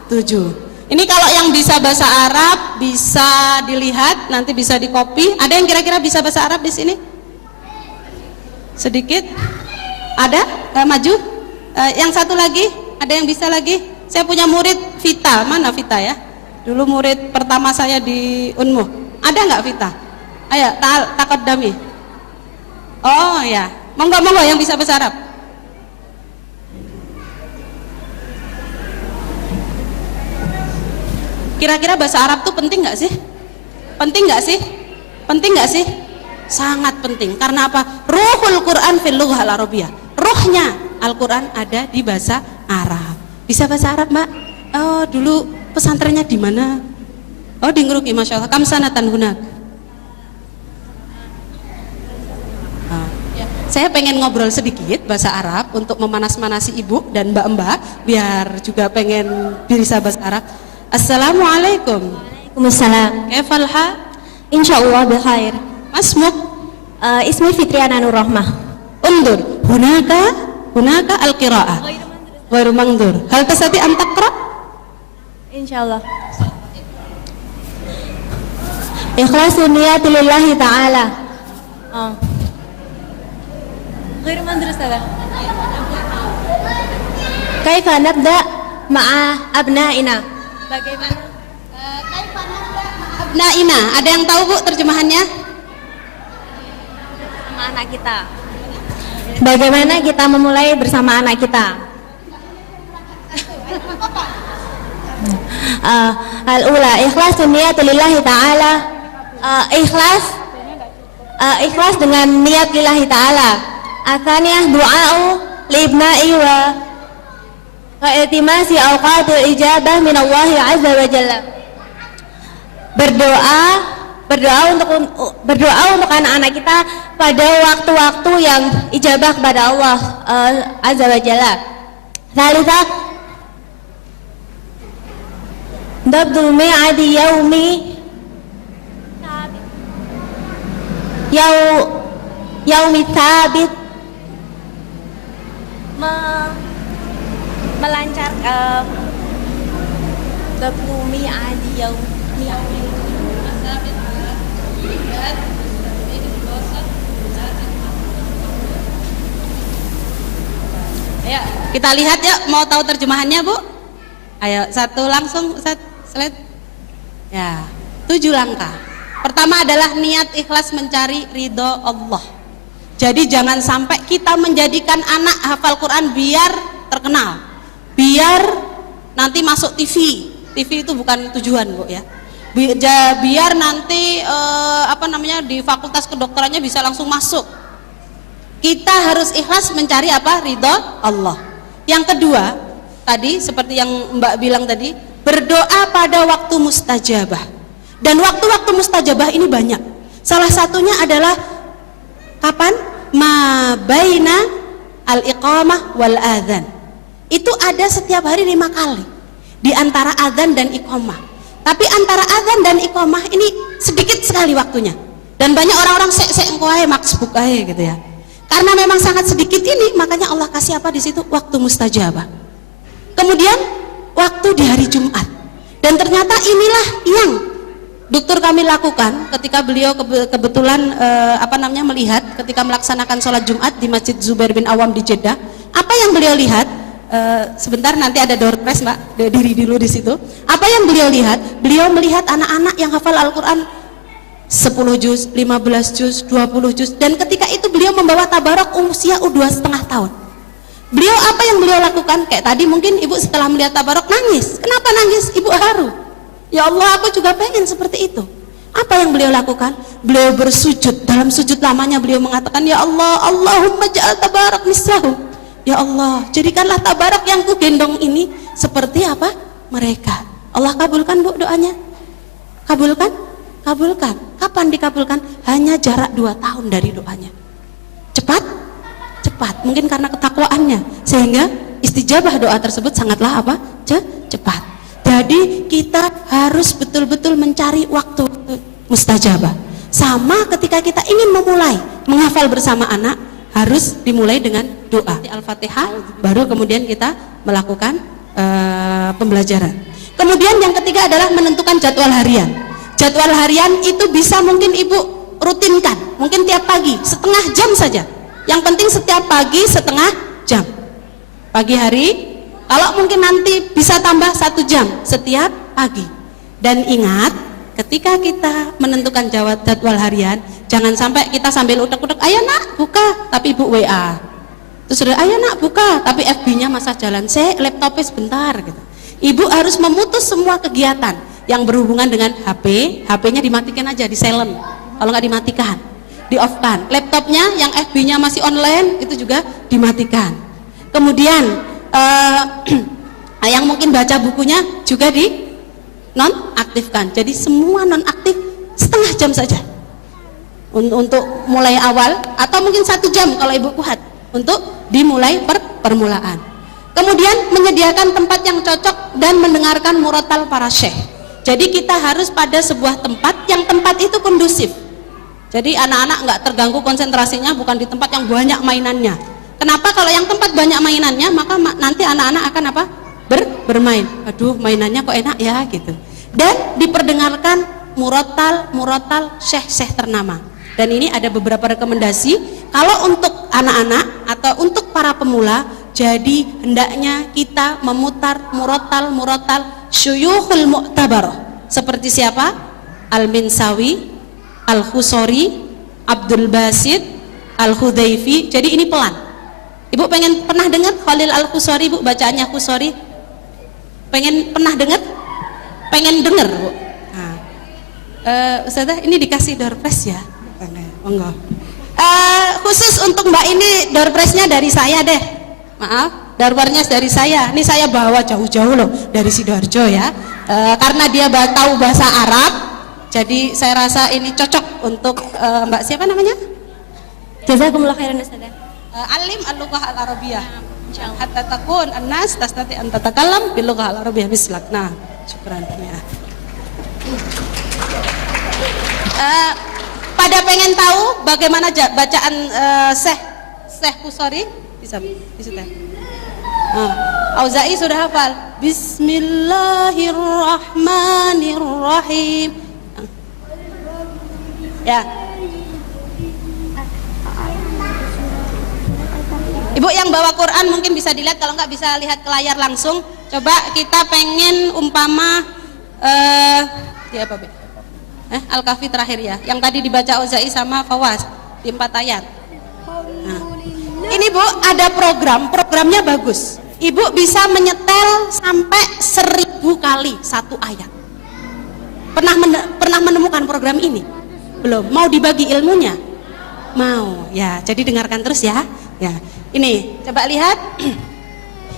7. Ini kalau yang bisa bahasa Arab bisa dilihat, nanti bisa dikopi. Ada yang kira-kira bisa bahasa Arab di sini? Sedikit? Ada? Maju? Yang satu lagi? Ada yang bisa lagi? Saya punya murid Vita. Mana Vita ya? Dulu murid pertama saya di Unmu. Ada nggak Vita? Ayo, takut dami. Oh ya, monggo yang bisa bahasa Arab. Kira-kira bahasa Arab tuh penting nggak sih? Penting nggak sih? Penting nggak sih? Sangat penting. Karena apa? Ruhul Quran fil lughah al-arabiyyah. Rohnya Al-Quran ada di bahasa Arab. Bisa bahasa Arab Mbak? Oh dulu pesantrennya di mana? Oh di Ngeruki, Masya Allah. Kam sanatan hunak. saya pengen ngobrol sedikit bahasa Arab untuk memanas-manasi ibu dan mbak-mbak biar juga pengen bisa bahasa Arab. Assalamualaikum. Waalaikumsalam. Kaifal hal? Insyaallah bikhair. Masmuk? Ismi Fitriana Nur Rahmah. Undur. Hunaka al-qira'ah. Ghairu mangdur. Hal tasati an taqra? Insyaallah. Ikhlasun niyati lillahi ta'ala. غير مدرسة. كيف نبدأ مع أبنائنا؟ Bagaimana? Abnaina, ada yang tahu Bu terjemahannya? Sama anak kita. Bagaimana kita memulai bersama anak kita? Al-ula ikhlasun niyati lillahi ta'ala. Ikhlas dengan niat lillahi ta'ala. Atsaniyah du'a'u liibna'i wa iltimasi awqatul ijabah min Allah azza wa jalla. Berdoa untuk anak-anak kita pada waktu-waktu yang ijabah kepada Allah azza wa jalla. Tsalitsa dabdul mi'adi yaumi tsabit, melancar dabdul mi'adi yaumi. Ayo kita lihat ya, mau tahu terjemahannya Bu? Ayo satu langsung Ustaz, slide. Ya, 7 langkah. Pertama adalah niat ikhlas mencari ridho Allah. Jadi jangan sampai kita menjadikan anak hafal Quran biar terkenal, biar nanti masuk TV. TV itu bukan tujuan Bu ya. Biar nanti di fakultas kedokterannya bisa langsung masuk. Kita harus ikhlas mencari apa? Ridho Allah. Yang kedua, tadi seperti yang Mbak bilang tadi, berdoa pada waktu mustajabah. Dan waktu-waktu mustajabah ini banyak. Salah satunya adalah kapan? Ma baina al-iqamah wal adzan. Itu ada setiap hari 5 kali di antara adzan dan iqamah. Tapi antara adzan dan iqamah ini sedikit sekali waktunya. Dan banyak orang-orang sek engko ae maksbuk ae gitu ya. Karena memang sangat sedikit ini, makanya Allah kasih apa di situ? Waktu mustajabah. Kemudian waktu di hari Jumat. Dan ternyata inilah yang dokter kami lakukan ketika beliau kebetulan melihat ketika melaksanakan sholat Jumat di Masjid Zubair bin Awam di Jeddah. Apa yang beliau lihat? Sebentar nanti ada door press Mbak, diri dulu di situ. Apa yang beliau lihat? Beliau melihat anak-anak yang hafal Al-Quran 10 juz, 15 juz, 20 juz. Dan ketika itu beliau membawa tabarok usia 2,5 tahun. Beliau apa yang beliau lakukan? Kayak tadi mungkin ibu setelah melihat tabarok nangis. Kenapa nangis? Ibu haru. Ya Allah, aku juga pengen seperti itu. Apa yang beliau lakukan? Beliau bersujud. Dalam sujud lamanya beliau mengatakan, ya Allah, Allahumma ja'al tabarak mislahu. Ya Allah, jadikanlah tabarak yang ku gendong ini seperti apa? Mereka. Allah kabulkan Bu doanya? Kabulkan? Kabulkan. Kapan dikabulkan? Hanya jarak 2 tahun dari doanya. Cepat? Cepat. Mungkin karena ketakwaannya, sehingga istijabah doa tersebut sangatlah apa? Cepat. Jadi kita harus betul-betul mencari waktu mustajabah. Sama ketika kita ingin memulai menghafal bersama anak, harus dimulai dengan doa Al-Fatihah, baru kemudian kita melakukan pembelajaran. Kemudian yang ketiga adalah menentukan jadwal harian. Jadwal harian itu bisa mungkin ibu rutinkan, mungkin tiap pagi setengah jam saja. Yang penting setiap pagi setengah jam. Pagi hari, kalau mungkin nanti bisa tambah 1 jam setiap pagi. Dan ingat, ketika kita menentukan jadwal harian, jangan sampai kita sambil utek-utek, ayo nak buka, tapi ibu WA. Terus ayo nak buka, tapi FB-nya masa jalan, laptopnya sebentar gitu. Ibu harus memutus semua kegiatan yang berhubungan dengan HP-nya dimatikan aja, di silent. Kalau nggak dimatikan, di off-kan. Laptopnya yang FB-nya masih online itu juga dimatikan. Kemudian yang mungkin baca bukunya juga di nonaktifkan. Jadi semua nonaktif setengah jam saja untuk mulai awal, atau mungkin 1 jam kalau ibu kuat untuk dimulai permulaan. Kemudian menyediakan tempat yang cocok dan mendengarkan murotal para syekh. Jadi kita harus pada sebuah tempat yang tempat itu kondusif. Jadi anak-anak nggak terganggu konsentrasinya, bukan di tempat yang banyak mainannya. Kenapa? Kalau yang tempat banyak mainannya, maka nanti anak-anak akan apa? Bermain. Aduh, mainannya kok enak ya gitu. Dan diperdengarkan murotal syekh-syekh ternama. Dan ini ada beberapa rekomendasi. Kalau untuk anak-anak atau untuk para pemula, jadi hendaknya kita memutar murotal syuyukhul mu'tabarah. Seperti siapa? Al-Minsawi, Al-Khusori, Abdul Basit, Al-Hudhaifi. Jadi ini pelan. Ibu pernah dengar Khalil Al-Khusori, Bu, bacaannya Khusori? Pernah dengar? Pengen dengar, Bu? Nah, Ustazah, ini dikasih door prize ya? Monggo. Khusus untuk Mbak ini door prize-nya dari saya deh. Maaf, door prize-nya dari saya. Ini saya bawa jauh-jauh loh dari Sidoarjo ya. Karena dia tahu bahasa Arab, jadi saya rasa ini cocok untuk Mbak siapa namanya? Jazakumullah khairan Ustazah. Alim al-lughah al-arabiyah. Hatta takun an-nas tastati an tatakallam bil lughah al-arabiyah mislak. Nah, syukran ya. Pada pengen tahu bagaimana bacaan Syekh Khusori? Bisa teh. Auza'i sudah hafal. Bismillahirrahmanirrahim. Ya. Ibu yang bawa Quran mungkin bisa dilihat, kalau nggak bisa lihat ke layar langsung. Coba kita pengen umpama di apa, Be? Al-Kahfi terakhir ya, yang tadi dibaca Auza'i sama Fawaz di 4 ayat. Nah, ini Bu ada programnya bagus. Ibu bisa menyetel sampai 1000 kali 1 ayat. Pernah menemukan program ini? Belum? Mau dibagi ilmunya? Mau ya, jadi dengarkan terus ya. Ya, ini coba lihat.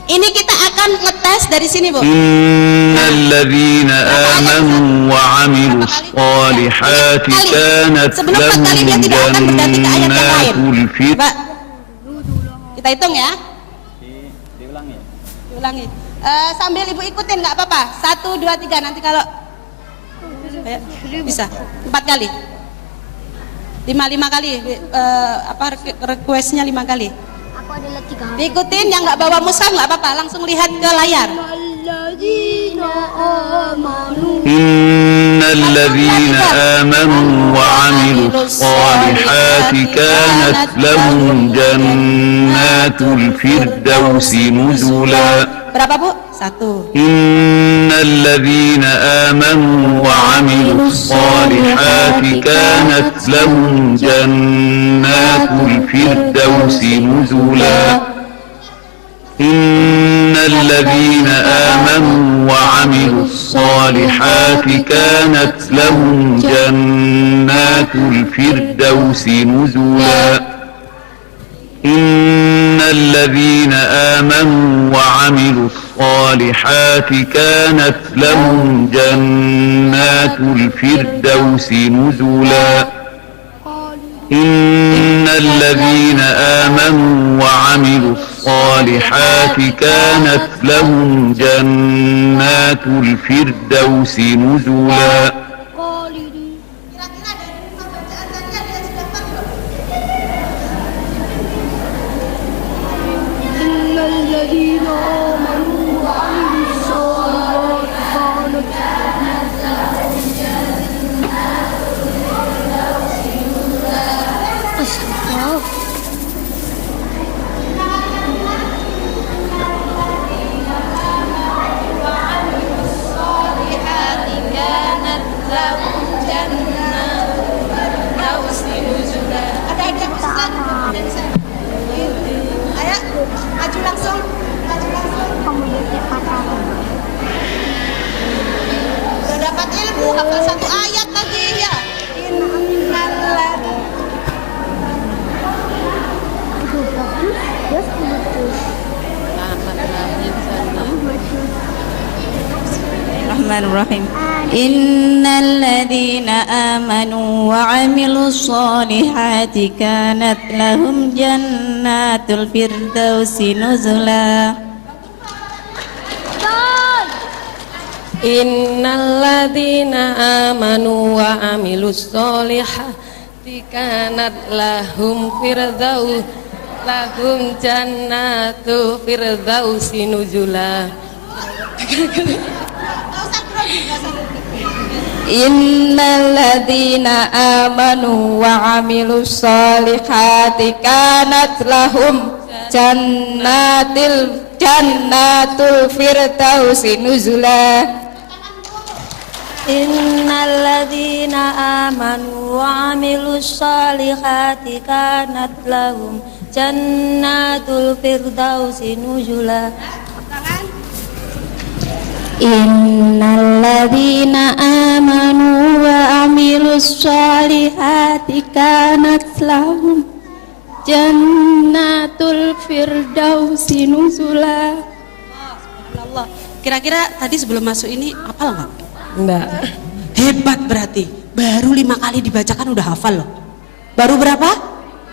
Ini kita akan ngetes dari sini, Bu. Innalladzina amanu wa 'amilus shalihati kanat lahum jannatul firdaus. Kita hitung ya. Diulangi. Sambil Ibu ikutin nggak apa-apa. 1, 2, 3 nanti kalau bisa 4 kali. 5 kali requestnya 5 kali. Diikutin, yang nggak bawa mushaf nggak apa-apa, langsung lihat ke layar. Innalladzina amanu wa 'amilus shalihati kanat lahum jannatul firdausi nuzula. Berapa, Bu? 1. Innalladzina amanu wa 'amilus shalihati kanat lahum jannatul firdausi nuzula. Innalladzina amanu wa 'amilus shalihati kanat lahum jannatul firdausi nuzula. Innalladzina amanu wa 'amilus shalihati kanat lahum jannatul firdausi nuzula. Innalladzina amanu wa 'amilus shalihati kanat lahum jannatul firdausi nuzula. Maju langsung. Udah dapat ilmu, hafal 1 ayat lagi ya. Bismillahirrahmanirrahim. Innalladzina amanu wa 'amilus solihati kanat lahum jannatul firdausi nuzula. Innalladzina amanu wa 'amilus solihati kanat lahum firdaus lahum jannatu firdausi nuzula. Innalladzina amanu wa 'amilus solihati kanat lahum jannatul firdausi nuzula. Innalladzina amanu wa 'amilus solihati kanat lahum jannatul firdausi nuzula. Innalladzina amanu wa 'amilus solihati kanat lahum jannatul firdausi nuzula. Allah. Kira-kira tadi sebelum masuk ini hafal nggak? Enggak. Hebat berarti. Baru 5 kali dibacakan udah hafal loh. Baru berapa?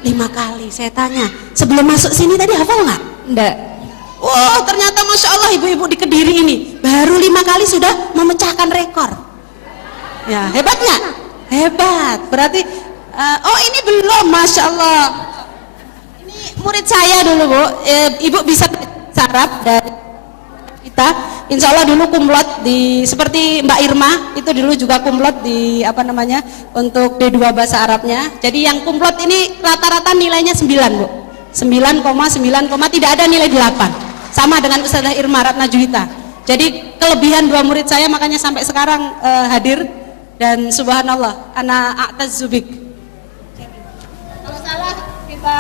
5 kali. Saya tanya, sebelum masuk sini tadi hafal nggak? Enggak. Wow, ternyata Masya Allah ibu-ibu di Kediri ini baru 5 kali sudah memecahkan rekor. Ya, hebatnya? Hebat. Berarti, oh ini belum, Masya Allah. Ini murid saya dulu Bu. Ibu bisa sarap dari kita. Insya Allah dulu kumlot di seperti Mbak Irma itu dulu juga kumlot di untuk D2 bahasa Arabnya. Jadi yang kumlot ini rata-rata nilainya 9 Bu. 9,9, tidak ada nilai 8. Sama dengan Ustazah Irma Ratna Juwita. Jadi kelebihan 2 murid saya makanya sampai sekarang hadir dan subhanallah ana a'tazzubik. Kalau salah kita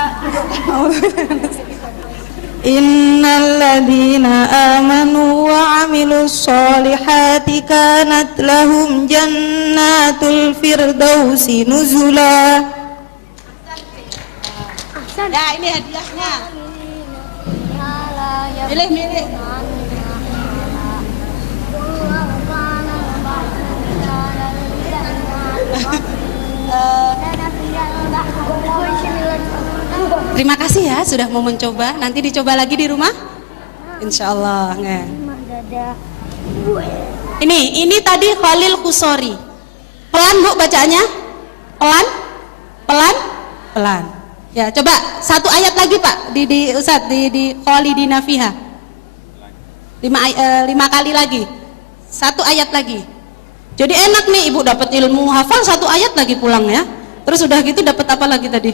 Innalladzina amanu wa 'amilus solihati kanat lahum jannatul firdausi nuzula. Ya, ini hadiahnya. Milih. Terima kasih ya sudah mau mencoba. Nanti dicoba lagi di rumah. Insya Allah. Ini tadi Khalil Kusori. Pelan Bu bacanya. Pelan. Ya, coba 1 ayat lagi Pak di Ustadz di Khalidina Fiha. 5 kali lagi. 1 ayat lagi. Jadi enak nih Ibu dapat ilmu hafal 1 ayat lagi pulang ya. Terus udah gitu dapat apa lagi tadi?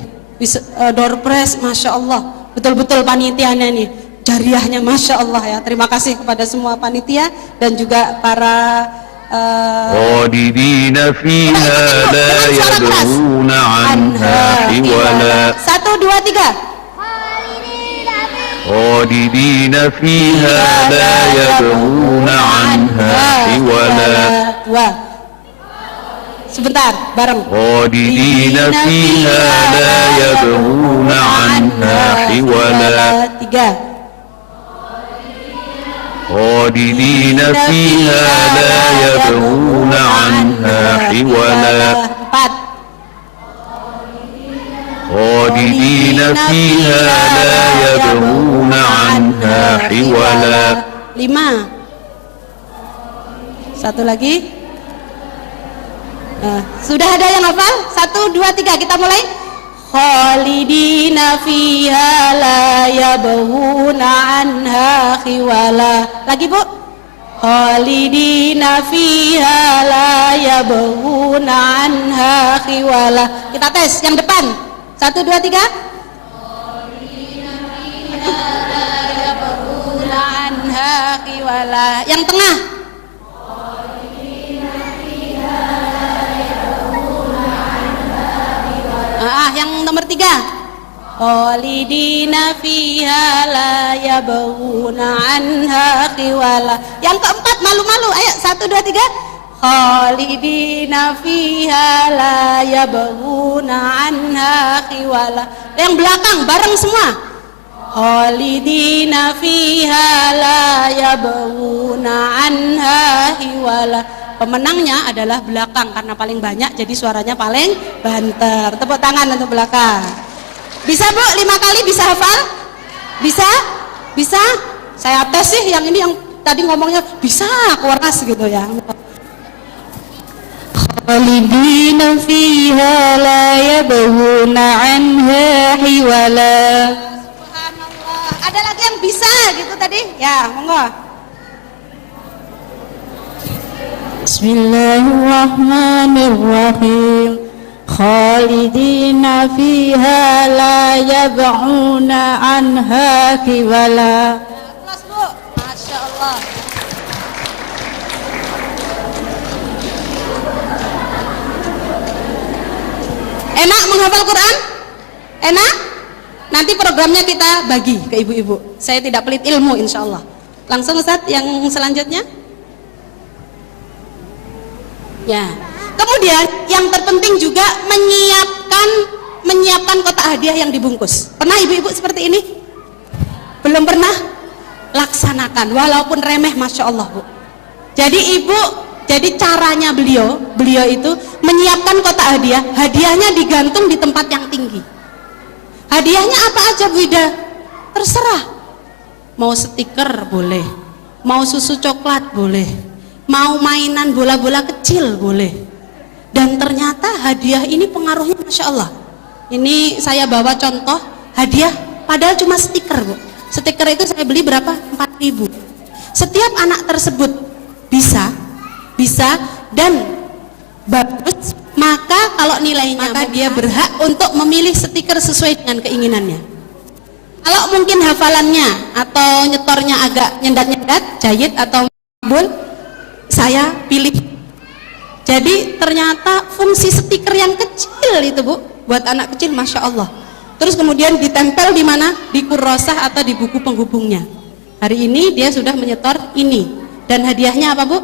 Door prize, Masya Allah. Betul-betul panitianya nih. Jariahnya Masya Allah ya. Terima kasih kepada semua panitia dan juga para خالدين فيها لا يبغون عنها حولا 1, 2, 3 خالدين فيها لا يبغون عنها حولا Sebentar, bareng. خالدين فيها لا يبغون عنها حولا 3 خالدين فيها لا يبغون عنها حولا 4 خالدين فيها لا يبغون عنها حولا 5 1 lagi. Sudah ada yang hafal? 1, 2, 3 kita mulai. Khalidina fiha la yabghuna anha khiwala. Lagi Bu. Khalidina fiha la yabghuna anha khiwala. Kita tes yang depan. 1, 2, 3. Khalidina fiha la yabghuna anha khiwala. Yang tengah. Yang nomor 3. Khalidina fiha la yabghuna anha khiwala. Yang keempat malu-malu. Ayo 1, 2, 3. Khalidina fiha la yabghuna anha khiwala. Yang belakang bareng semua. khalidina fiha la yabghuna anha hiwala. Pemenangnya adalah belakang karena paling banyak, jadi suaranya paling banter. Tepuk tangan untuk belakang. Bisa Bu, 5 kali bisa hafal? Bisa? Bisa? Saya tes sih, yang ini yang tadi ngomongnya bisa keras gitu ya. Khalidina fiha la yabghuna anha hiwala. Subhanallah. Ada lagi yang bisa gitu tadi? Ya, monggo. Bismillahirrahmanirrahim. Khalidina fiha la yabghuna anha hiwala. Kelas Bu, Masya Allah. Enak menghafal Quran? Enak? Nanti programnya kita bagi ke ibu-ibu. Saya tidak pelit ilmu insya Allah. Langsung Ustadz yang selanjutnya. Ya. Kemudian yang terpenting juga menyiapkan kotak hadiah yang dibungkus. Pernah ibu-ibu seperti ini? Belum pernah? Laksanakan walaupun remeh, Masya Allah Bu. Jadi caranya beliau itu menyiapkan kotak hadiah. Hadiahnya digantung di tempat yang tinggi. Hadiahnya apa aja Bu Ida? Terserah. Mau stiker boleh, mau susu coklat boleh, mau mainan bola-bola kecil boleh. Dan ternyata hadiah ini pengaruhnya Masya Allah. Ini saya bawa contoh hadiah padahal cuma stiker Bu. Stiker itu saya beli berapa? 4.000. Setiap anak tersebut bisa dan bagus, maka kalau nilainya maka dia berhak untuk memilih stiker sesuai dengan keinginannya. Kalau mungkin hafalannya atau nyetornya agak nyendat-nyendat, jahit atau bun, saya pilih. Jadi ternyata fungsi stiker yang kecil itu Bu, buat anak kecil Masya Allah. Terus kemudian ditempel di mana? Di kurrosah atau di buku penghubungnya. Hari ini dia sudah menyetor ini. Dan hadiahnya apa Bu?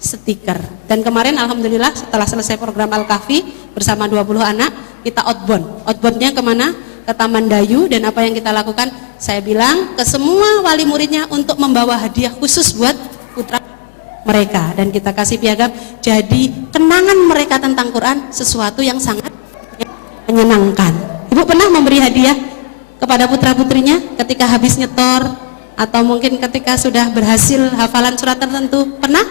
Stiker. Dan kemarin Alhamdulillah setelah selesai program Al-Kahfi bersama 20 anak, kita outbound. Outboundnya kemana? Ke Taman Dayu. Dan apa yang kita lakukan? Saya bilang ke semua wali muridnya untuk membawa hadiah khusus buat putra mereka, dan kita kasih piagam. Jadi kenangan mereka tentang Quran sesuatu yang sangat menyenangkan. Ibu pernah memberi hadiah kepada putra putrinya ketika habis nyetor atau mungkin ketika sudah berhasil hafalan surat tertentu? Pernah?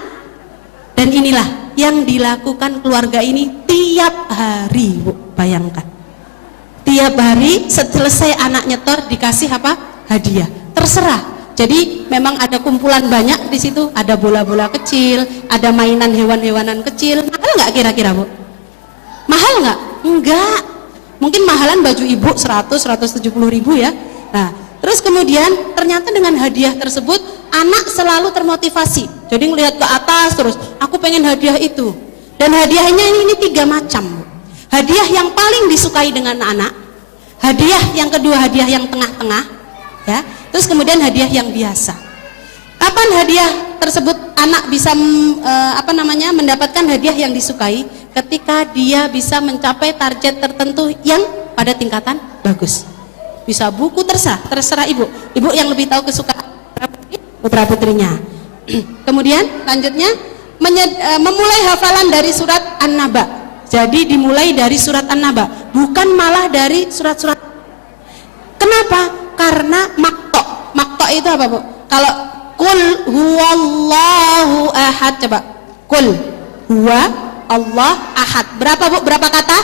Dan inilah yang dilakukan keluarga ini tiap hari Bu. Bayangkan tiap hari selesai anak nyetor dikasih apa? Hadiah. Terserah. Jadi memang ada kumpulan banyak di situ, ada bola-bola kecil, ada mainan hewan-hewanan kecil. Mahal nggak kira-kira Bu? Mahal nggak? Enggak. Mungkin mahalan baju ibu 100-170 ribu ya. Nah, terus kemudian ternyata dengan hadiah tersebut anak selalu termotivasi. Jadi ngelihat ke atas terus, aku pengen hadiah itu. Dan hadiahnya ini 3 macam Bu. Hadiah yang paling disukai dengan anak, hadiah yang kedua hadiah yang tengah-tengah, ya. Terus kemudian hadiah yang biasa. Kapan hadiah tersebut anak bisa mendapatkan hadiah yang disukai? Ketika dia bisa mencapai target tertentu yang pada tingkatan bagus. Bisa buku, terserah ibu yang lebih tahu kesukaan putra putrinya. Kemudian lanjutnya memulai hafalan dari surat An-Naba. Jadi dimulai dari surat An-Naba, bukan malah dari surat-surat. Kenapa? Karena makto itu apa Bu? Kalau kul huwallahu ahad, coba kul huwa Allah ahad, berapa Bu? Berapa kata?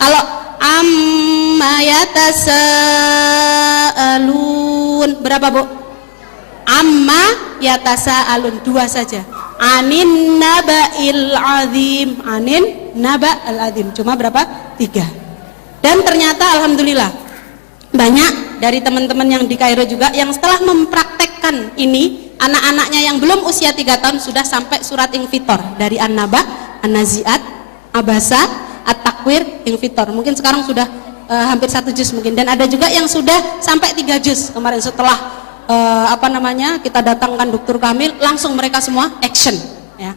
Kalau amma yatasaalun, berapa Bu? Amma yatasaalun, 2 saja. Anin naba'il azim, anin naba'il azim, cuma berapa? 3. Dan ternyata alhamdulillah banyak dari teman-teman yang di Kairo juga yang setelah mempraktekkan ini, anak-anaknya yang belum usia 3 tahun sudah sampai surat Infitor, dari An-Naba, An-Nazi'at, Abasa, At-Takwir, Infitor. Mungkin sekarang sudah hampir 1 juz mungkin, dan ada juga yang sudah sampai 3 juz kemarin setelah kita datangkan Dr. Kamil, langsung mereka semua action ya.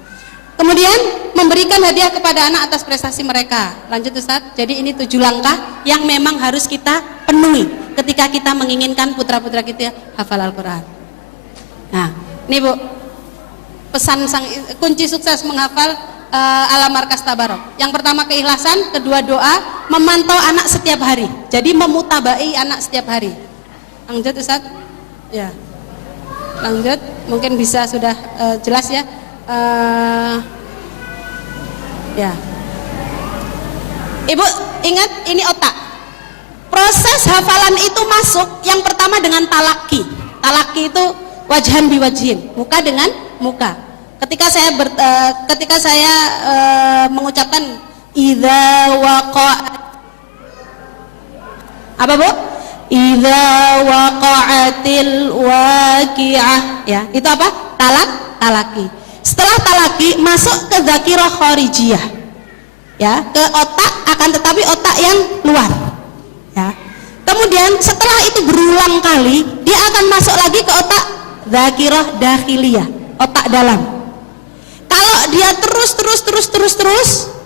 Kemudian memberikan hadiah kepada anak atas prestasi mereka. Lanjut Ustaz. Jadi ini 7 langkah yang memang harus kita penuhi ketika kita menginginkan putra-putra kita hafal Al-Quran. Nah, ini Bu, pesan kunci sukses menghafal Alam Markas Tabarok. Yang pertama keikhlasan, kedua doa, memantau anak setiap hari. Jadi memutabai anak setiap hari. Lanjut Ustaz. Ya. Lanjut, mungkin bisa sudah jelas ya. Ya, Ibu ingat ini otak. Proses hafalan itu masuk yang pertama dengan talaki. Talaki itu wajhan biwajhin, muka dengan muka. Ketika saya mengucapkan idza waqa'at, apa Bu? Idza waqa'atil waqi'ah, ya itu apa? Talaki. Setelah talaki masuk ke dzakirah kharijiyah, ya, ke otak, akan tetapi otak yang luar, ya. Kemudian setelah itu berulang kali dia akan masuk lagi ke otak dzakirah dakhiliyah, otak dalam. Kalau dia terus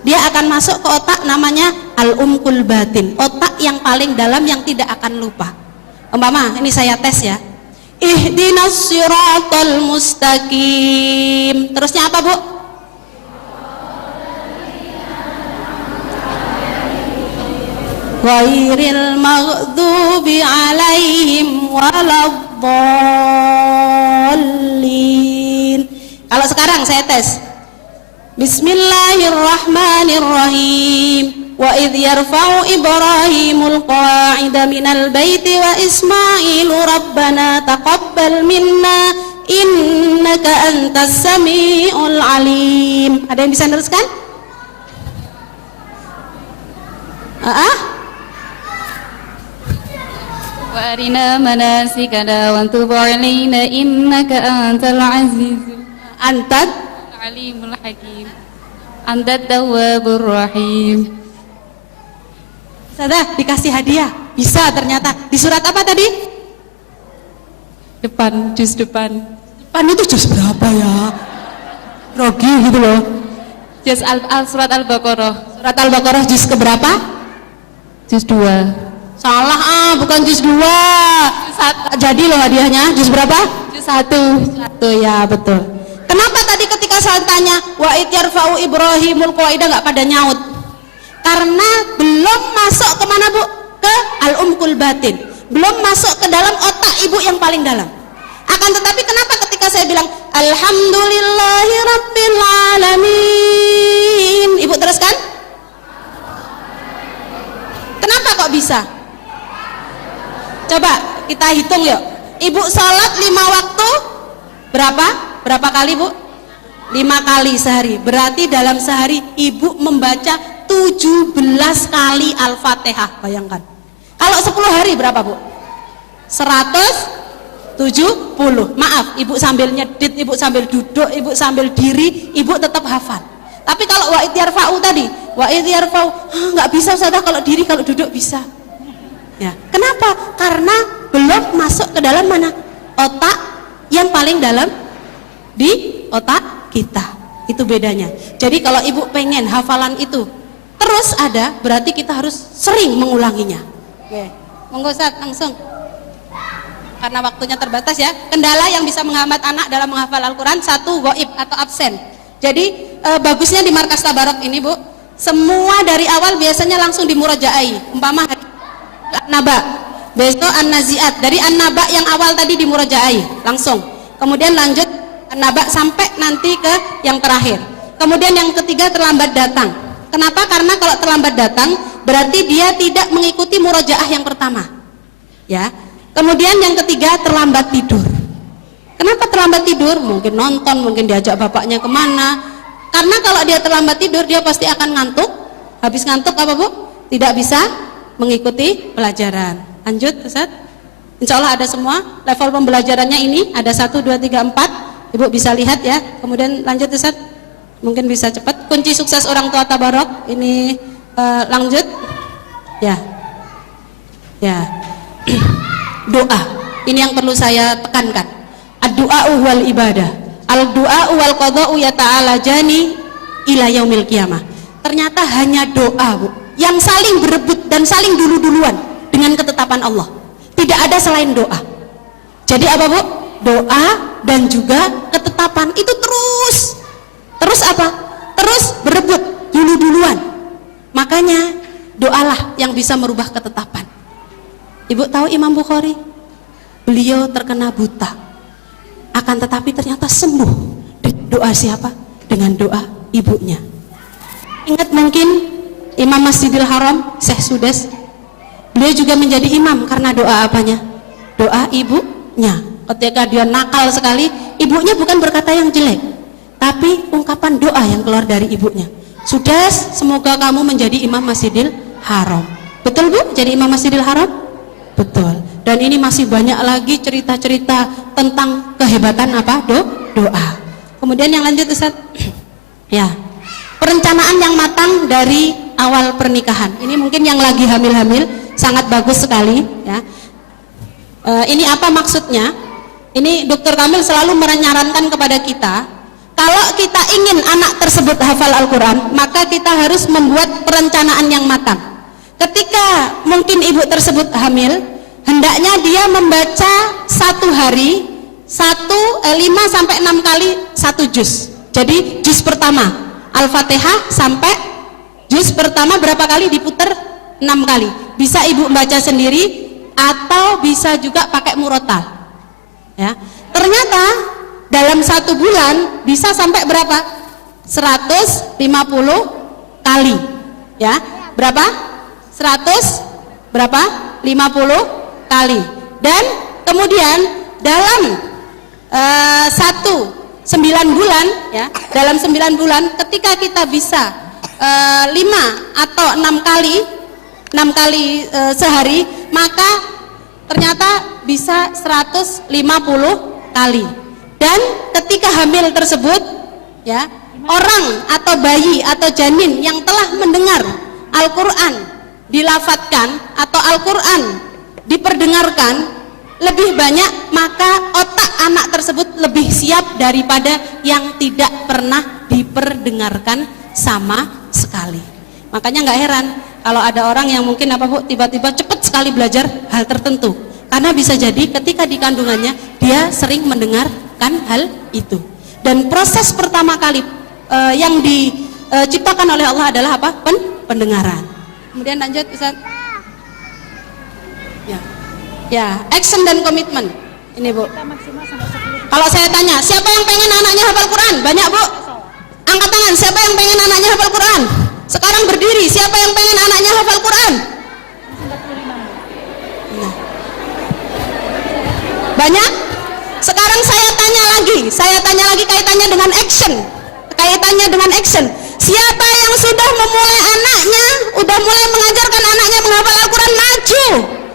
dia akan masuk ke otak namanya al-umqul batin, otak yang paling dalam yang tidak akan lupa. Umpama ini saya tes ya, ihdinas siratal mustaqim. Terusnya apa Bu? Ghairil maghdubi alaihim waladdallin. Kalau sekarang saya tes, Bismillahirrahmanirrahim. Wa idh yarfa'u Ibrahimul qawa'ida minal baiti wa Ismailu rabbana taqabbal minna innaka antas sami'ul alim. Ada yang bisa meneruskan? Wa arina manasikana wa tub alaina innaka antal azizul alimul hakim antat tawwabur rahim. Sudah dikasih hadiah, bisa ternyata. Di surat apa tadi? Depan, juz depan. Depan itu juz berapa ya? Grogi gitu loh. Juz surat Al-Baqarah. Surat Al-Baqarah juz keberapa? Juz 2. Salah bukan juz 2. Jadi loh hadiahnya juz berapa? Juz 1. Ya betul. Kenapa tadi ketika saya tanya wa idyarfa'u Ibrahimul qawaida nggak pada nyaut? Karena belum masuk kemana Bu? Ke al-umqul batin, belum masuk ke dalam otak ibu yang paling dalam. Akan tetapi kenapa ketika saya bilang alhamdulillahi rabbil alamin, ibu teruskan? Kenapa kok bisa? Coba kita hitung yuk. Ibu sholat 5 waktu berapa kali Bu? 5 kali sehari. Berarti dalam sehari ibu membaca 17 kali Al-Fatihah, bayangkan. Kalau 10 hari berapa Bu? 170. Maaf, ibu sambil nyedit, ibu sambil duduk, ibu sambil diri, ibu tetap hafal. Tapi kalau wa idyarfa'u tadi, wa idyarfa'u nggak bisa Ustazah, kalau diri, kalau duduk bisa. Ya, kenapa? Karena belum masuk ke dalam mana? Otak yang paling dalam di otak kita. Itu bedanya. Jadi kalau ibu pengen hafalan itu terus ada, berarti kita harus sering mengulanginya. Oke, monggo Ustaz langsung. Karena waktunya terbatas ya. Kendala yang bisa menghambat anak dalam menghafal Al-Quran, 1, ghaib atau absen. Jadi bagusnya di Markas Tabarok ini Bu, semua dari awal biasanya langsung dimurajaai. Umpama An-Naba, besok An-Nazi'at, dari An-Naba yang awal tadi dimurajaai langsung. Kemudian lanjut An-Naba sampai nanti ke yang terakhir. Kemudian yang ketiga terlambat datang. Kenapa? Karena kalau terlambat datang berarti dia tidak mengikuti murojaah yang pertama. Ya. Kemudian yang ketiga terlambat tidur. Kenapa terlambat tidur? Mungkin nonton, mungkin diajak bapaknya kemana. Karena kalau dia terlambat tidur dia pasti akan ngantuk. Habis ngantuk apa Bu? Tidak bisa mengikuti pelajaran. Lanjut Ustaz. Insya Allah ada semua level pembelajarannya ini. Ada 1, 2, 3, 4. Ibu bisa lihat ya. Kemudian lanjut Ustaz. Mungkin bisa cepat. Kunci sukses orang tua Tabarok ini lanjut ya. Doa ini yang perlu saya tekankan. Ad-du'a wal ibadah, al-du'a wal qada'u yata'alajani ila yaumil qiyamah. Ternyata hanya doa, Bu, yang saling berebut dan saling dulu-duluan dengan ketetapan Allah. Tidak ada selain doa. Jadi apa, Bu? Doa dan juga ketetapan itu terus apa? Terus berebut dulu-duluan. Makanya doalah yang bisa merubah ketetapan. Ibu tahu Imam Bukhari? Beliau terkena buta, akan tetapi ternyata sembuh. Doa siapa? Dengan doa ibunya. Ingat mungkin Imam Masjidil Haram, Syekh Sudes, beliau juga menjadi imam karena doa apanya? Doa ibunya. Ketika dia nakal sekali, ibunya bukan berkata yang jelek, tapi ungkapan doa yang keluar dari ibunya. Sudes, semoga kamu menjadi imam Masjidil Haram. Betul, Bu? Jadi imam Masjidil Haram? Betul. Dan ini masih banyak lagi cerita-cerita tentang kehebatan apa? Doa. Kemudian yang lanjut, Ustaz. Ya, perencanaan yang matang dari awal pernikahan. Ini mungkin yang lagi hamil-hamil sangat bagus sekali, ya. Ini apa maksudnya? Ini Dr. Kamil selalu menyarankan kepada kita, kalau kita ingin anak tersebut hafal Al-Quran, maka kita harus membuat perencanaan yang matang. Ketika mungkin ibu tersebut hamil, hendaknya dia membaca satu hari 5-6 kali 1 juz. Jadi juz pertama Al-Fatihah sampai juz pertama berapa kali diputar? 6 kali. Bisa ibu baca sendiri atau bisa juga pakai murotal. Ya, ternyata dalam 1 bulan bisa sampai berapa? 150 kali. Ya, berapa? 100 berapa? 50 kali. Dan kemudian dalam 9 bulan, ya, dalam 9 bulan ketika kita bisa 5 atau 6 kali sehari, maka ternyata bisa 150 kali. Dan ketika hamil tersebut, ya, orang atau bayi atau janin yang telah mendengar Al-Quran dilafatkan atau Al-Quran diperdengarkan lebih banyak, maka otak anak tersebut lebih siap daripada yang tidak pernah diperdengarkan sama sekali. Makanya nggak heran kalau ada orang yang mungkin apa, Bu, tiba-tiba cepat sekali belajar hal tertentu, karena bisa jadi ketika di kandungannya dia sering mendengarkan hal itu. Dan proses pertama kali yang diciptakan oleh Allah adalah apa? Pendengaran. Kemudian lanjut, Ustaz. Ya, action dan komitmen. Ini, Bu. Kalau saya tanya, siapa yang pengen anaknya hafal Quran? Banyak, Bu. Angkat tangan, siapa yang pengen anaknya hafal Quran? Sekarang berdiri, siapa yang pengen anaknya hafal Quran? Nah. Banyak? Sekarang saya tanya lagi kaitannya dengan action. Siapa yang sudah memulai anaknya, udah mulai mengajarkan anaknya menghafal Al-Quran, maju.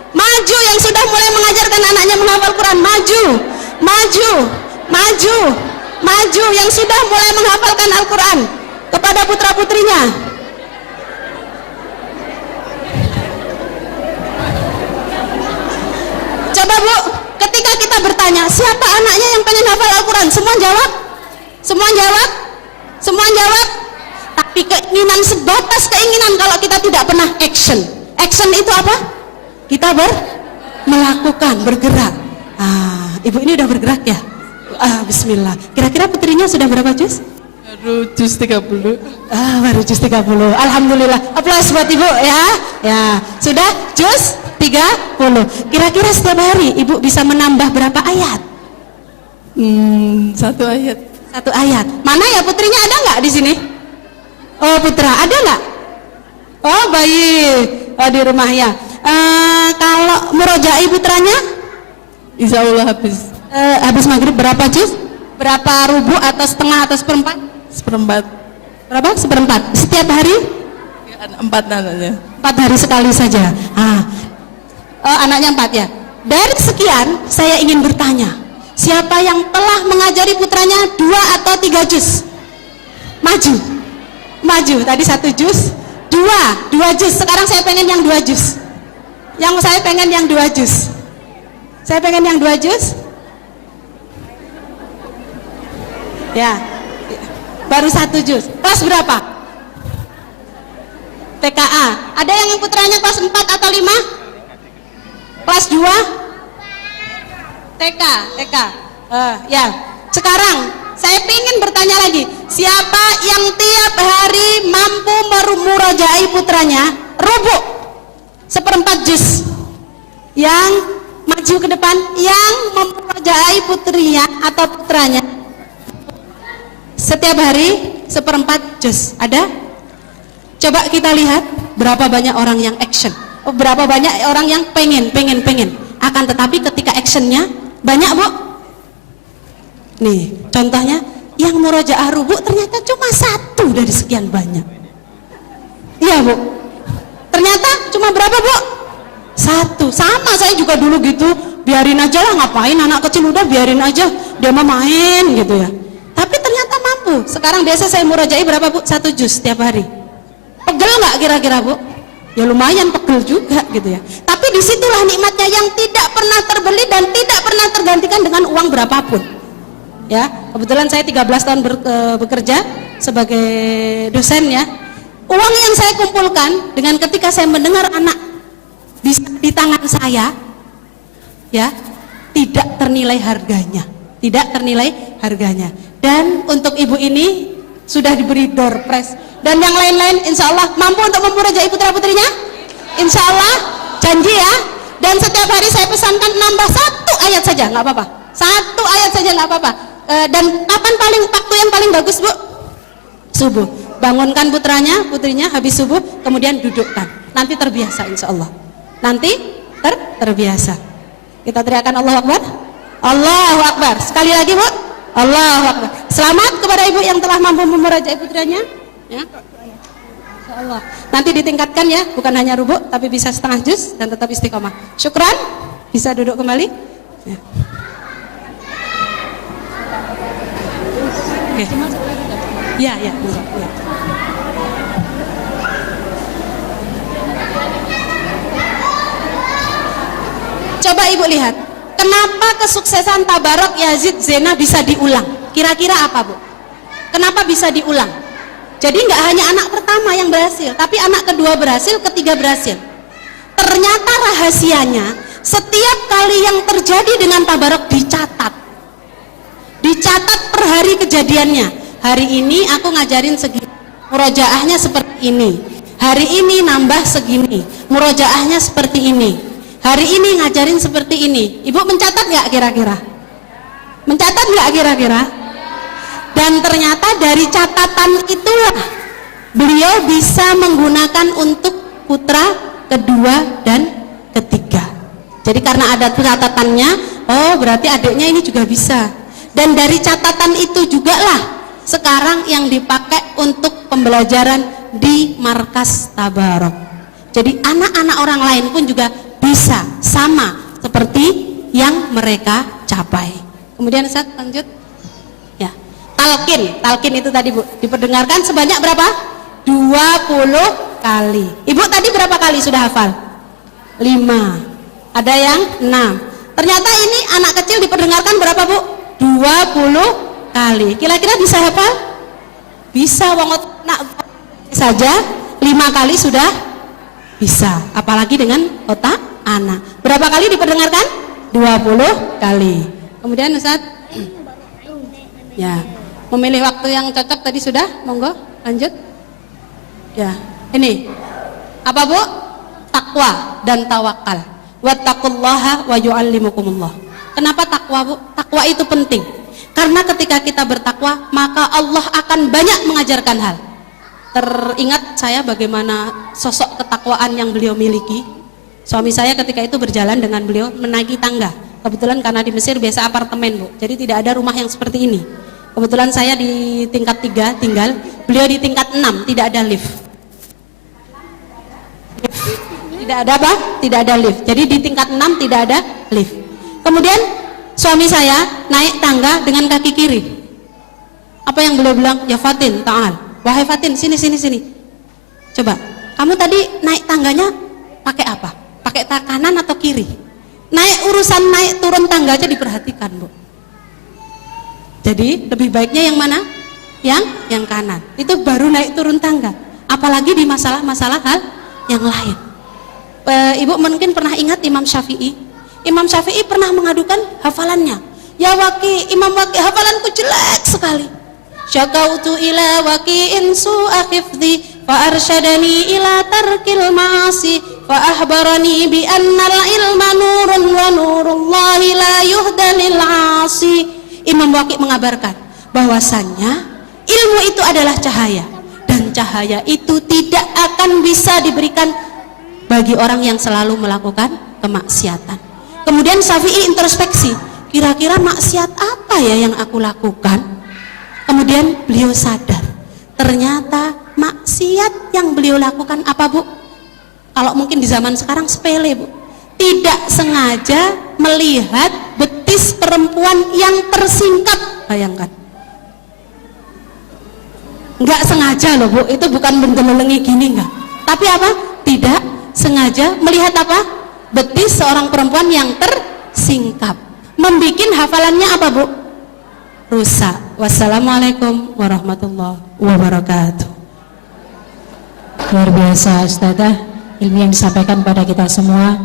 Maju yang sudah mulai mengajarkan anaknya menghafal Quran, maju. Maju yang sudah mulai menghafalkan Al-Quran kepada putra-putrinya. Coba, Bu, ketika kita bertanya siapa anaknya yang pengen hafal Al-Quran, semua jawab. Tapi keinginan sebatas keinginan kalau kita tidak pernah action. Action itu apa? Kita melakukan, bergerak. Ibu ini udah bergerak ya? Bismillah. Kira-kira putrinya sudah berapa juz? Baru juz 30. Baru juz 30. Alhamdulillah. Aplaus buat Ibu ya. Ya, sudah juz 30. Kira-kira setiap hari Ibu bisa menambah berapa ayat? 1 ayat. 1 ayat. Mana ya putrinya, ada nggak di sini? Oh, putra, ada nggak? Oh, baik. Oh, di rumah ya. Kalau murojaah putranya? Insya Allah habis. Habis maghrib berapa juz? Berapa rubu atau setengah atau seperempat? Seperempat. Berapa? Seperempat. Setiap hari? 4 anaknya. 4 hari sekali saja. Anaknya 4 ya. Dari sekian saya ingin bertanya, siapa yang telah mengajari putranya 2 atau 3 juz? Maju. Tadi 1 juz, 2 juz. Sekarang saya pengen yang 2 juz. Saya pengen yang 2 juz. Ya. Baru 1 juz. Kelas berapa? TKA. Ada yang putranya kelas 4 atau 5? Kelas 2? TK. Ya. Sekarang saya ingin bertanya lagi, siapa yang tiap hari mampu memurojaai putranya rubu' 1/4 juz? Yang maju ke depan, yang memurojaai putrinya atau putranya setiap hari 1/4 juz. Ada? Coba kita lihat berapa banyak orang yang action, berapa banyak orang yang pengen. Akan tetapi ketika actionnya banyak, Bu. Nih, contohnya yang murojaah rubu' ternyata cuma 1 dari sekian banyak. Iya, Bu. Ternyata cuma berapa, Bu? 1. Sama, saya juga dulu gitu, biarin aja lah, ngapain anak kecil, udah biarin aja, dia mau main gitu ya. Tapi ternyata mampu. Sekarang biasa saya murojaah berapa, Bu? 1 juz setiap hari. Pegel nggak kira-kira, Bu? Ya lumayan pegel juga gitu ya. Tapi disitulah nikmatnya yang tidak pernah terbeli dan tidak pernah tergantikan dengan uang berapapun. Ya, kebetulan saya 13 tahun bekerja sebagai dosen ya. Uang yang saya kumpulkan dengan ketika saya mendengar anak di tangan saya, ya, tidak ternilai harganya, Dan untuk ibu ini sudah diberi door prize, dan yang lain-lain insya Allah mampu untuk memurojaai putra-putrinya, insya Allah, janji ya. Dan setiap hari saya pesankan nambah 1 ayat saja, nggak apa-apa, 1 ayat saja nggak apa-apa. Dan kapan waktu yang paling bagus, Bu? Subuh. Bangunkan putrinya habis subuh, kemudian dudukkan. Nanti terbiasa insya Allah. Nanti terbiasa. Kita teriakan Allahu Akbar. Allahu Akbar. Sekali lagi, Bu. Allahu Akbar. Selamat kepada ibu yang telah mampu memurojaai putranya. Ya. Insya Allah. Nanti ditingkatkan ya, bukan hanya rubu', tapi bisa 1/2 juz dan tetap istiqomah. Syukran. Bisa duduk kembali. Ya. Oke. Ya. Coba ibu lihat, kenapa kesuksesan Tabarok Yazid Zena bisa diulang? Kira-kira apa, Bu? Kenapa bisa diulang? Jadi nggak hanya anak pertama yang berhasil, tapi anak kedua berhasil, ketiga berhasil. Ternyata rahasianya, setiap kali yang terjadi dengan Tabarok dicatat per hari kejadiannya. Hari ini aku ngajarin segini, murojaahnya seperti ini. Hari ini nambah segini, murojaahnya seperti ini. Hari ini ngajarin seperti ini. Ibu mencatat nggak kira-kira? Mencatat nggak kira-kira? Dan ternyata dari catatan itulah beliau bisa menggunakan untuk putra kedua dan ketiga. Jadi karena ada catatannya, oh berarti adiknya ini juga bisa. Dan dari catatan itu juga lah sekarang yang dipakai untuk pembelajaran di markas Tabarok. Jadi anak-anak orang lain pun juga bisa sama seperti yang mereka capai. Kemudian Ustaz lanjut. Ya. Talqin itu tadi, Bu, diperdengarkan sebanyak berapa? 20 kali. Ibu tadi berapa kali sudah hafal? 5. Ada yang 6. Ternyata ini anak kecil diperdengarkan berapa, Bu? 20 kali. Kira-kira bisa hafal? Bisa, wong nak saja 5 kali sudah bisa. Apalagi dengan otak anak. Berapa kali diperdengarkan? 20 kali. Kemudian Ustaz, ya, memilih waktu yang cocok tadi sudah, monggo lanjut. Ya, ini apa, Bu? Takwa dan tawakal. Wattaqullaha wa yu'allimukumullah. Kenapa takwa, Bu? Takwa itu penting. Karena ketika kita bertakwa, maka Allah akan banyak mengajarkan hal. Teringat saya bagaimana sosok ketakwaan yang beliau miliki. Suami saya ketika itu berjalan dengan beliau menaiki tangga. Kebetulan karena di Mesir biasa apartemen, Bu. Jadi tidak ada rumah yang seperti ini. Kebetulan saya di tingkat 3 tinggal, beliau di tingkat 6, tidak ada lift. Tidak ada apa? Tidak ada lift. Jadi di tingkat 6 tidak ada lift. Kemudian suami saya naik tangga dengan kaki kiri. Apa yang beliau bilang? Ya Fatin, ta'al. Wahai Fatin, sini. Coba, kamu tadi naik tangganya pakai apa? Pakai kanan atau kiri? Urusan naik turun tangga aja diperhatikan, Bu. Jadi lebih baiknya yang mana? yang kanan. Itu baru naik turun tangga. Apalagi di masalah-masalah hal yang lain. Ibu mungkin pernah ingat Imam Syafi'i. Imam Syafi'i pernah mengadukan hafalannya. Ya Waki, Imam Waki, hafalanku jelek sekali. Syakautu ila waqi'in su'a hifdhi fa arsyadani ila tarkil ma'asi fa ahbarani bi annal ilma nurun wa nurullahi la yuhdalil 'asi. Imam Waki mengabarkan bahwasannya ilmu itu adalah cahaya, dan cahaya itu tidak akan bisa diberikan bagi orang yang selalu melakukan kemaksiatan. Kemudian Syafi'i introspeksi, kira-kira maksiat apa ya yang aku lakukan? Kemudian beliau sadar, ternyata maksiat yang beliau lakukan apa, Bu? Kalau mungkin di zaman sekarang sepele, Bu. Tidak sengaja melihat betis perempuan yang tersingkap, bayangkan. Enggak sengaja loh, Bu, itu bukan bendelengi gini enggak. Tapi apa? Tidak sengaja melihat apa? Betis seorang perempuan yang tersingkap. Membikin hafalannya apa, Bu? Rusak. Wassalamualaikum warahmatullahi wabarakatuh. Luar biasa Ustazah, ilmu yang disampaikan pada kita semua.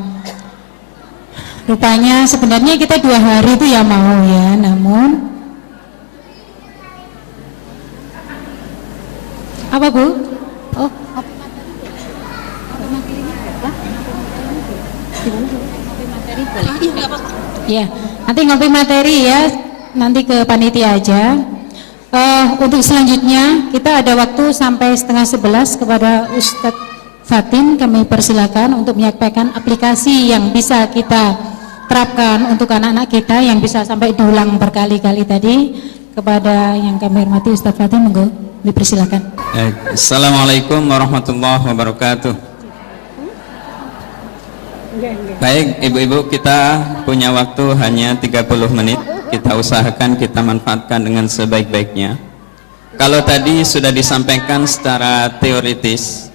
Rupanya sebenarnya kita 2 hari itu ya mau ya, namun apa, Bu? Oh, ya, nanti ngopi materi ya, nanti ke panitia aja. Untuk selanjutnya kita ada waktu sampai 10:30 kepada Ustadz Fatin. Kami persilakan untuk menyampaikan aplikasi yang bisa kita terapkan untuk anak-anak kita, yang bisa sampai diulang berkali-kali tadi. Kepada yang kami hormati Ustadz Fatin, monggo dipersilakan. Assalamualaikum warahmatullahi wabarakatuh. Baik, ibu-ibu, kita punya waktu hanya 30 menit. Kita usahakan kita manfaatkan dengan sebaik-baiknya. Kalau tadi sudah disampaikan secara teoritis,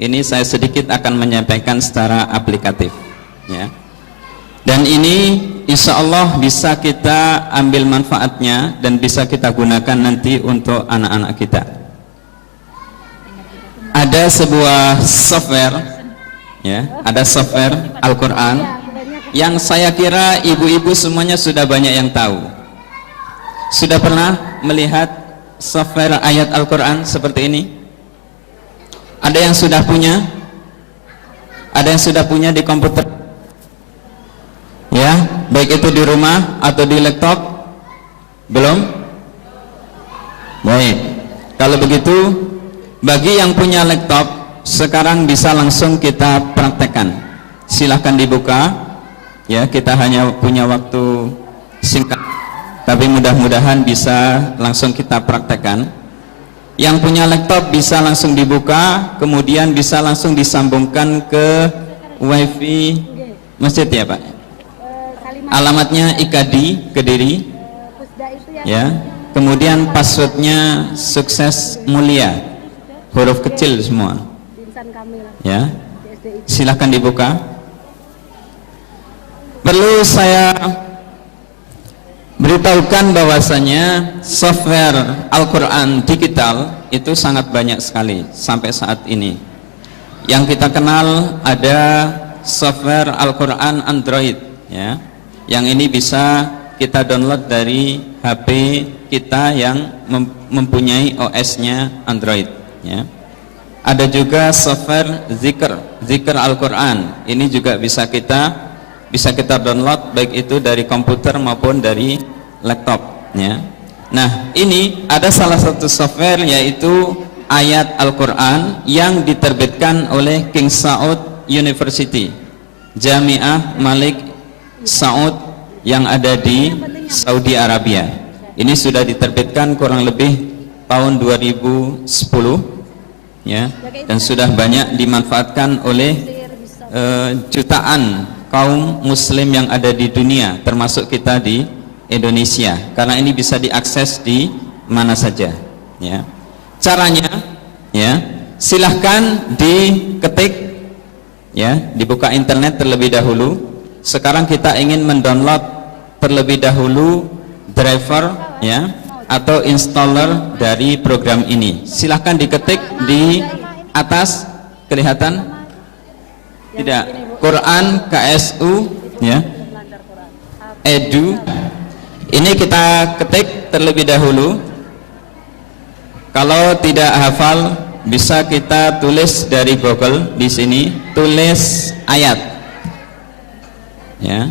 ini saya sedikit akan menyampaikan secara aplikatif, ya. Dan ini insya Allah bisa kita ambil manfaatnya dan bisa kita gunakan nanti untuk anak-anak kita. Ada sebuah software, ya, ada software Al-Quran yang saya kira ibu-ibu semuanya sudah banyak yang tahu. Sudah pernah melihat software ayat Al-Quran seperti ini? Ada yang sudah punya? Ada yang sudah punya di komputer? Ya, baik itu di rumah atau di laptop? Belum? Baik. Kalau begitu, bagi yang punya laptop, sekarang bisa langsung kita praktekkan. Silahkan dibuka. Ya, kita hanya punya waktu singkat, tapi mudah-mudahan bisa langsung kita praktekkan. Yang punya laptop bisa langsung dibuka, kemudian bisa langsung disambungkan ke wifi masjid ya Pak. Alamatnya IKADI Kediri, ya. Kemudian passwordnya Sukses Mulia, huruf kecil semua. Ya, silahkan dibuka. Perlu saya beritahukan bahwasanya software Al-Quran digital itu sangat banyak sekali sampai saat ini. Yang kita kenal ada software Al-Quran Android, ya. Yang ini bisa kita download dari HP kita yang mempunyai OS-nya Android, ya. Ada juga software Zikr Al-Quran. Ini juga bisa kita download baik itu dari komputer maupun dari laptop, ya. Nah, ini ada salah satu software yaitu ayat Al-Quran yang diterbitkan oleh King Saud University, Jami'ah Malik Saud yang ada di Saudi Arabia. Ini sudah diterbitkan kurang lebih tahun 2010, ya, dan sudah banyak dimanfaatkan oleh jutaan kaum muslim yang ada di dunia, termasuk kita di Indonesia, karena ini bisa diakses di mana saja, ya. Caranya, ya, silahkan diketik, ya, dibuka internet terlebih dahulu. Sekarang kita ingin mendownload terlebih dahulu driver, ya, atau installer dari program ini. Silahkan diketik di atas, kelihatan? Tidak. Quran KSU ya. Edu. Ini kita ketik terlebih dahulu. Kalau tidak hafal bisa kita tulis dari Google di sini, tulis ayat. Ya.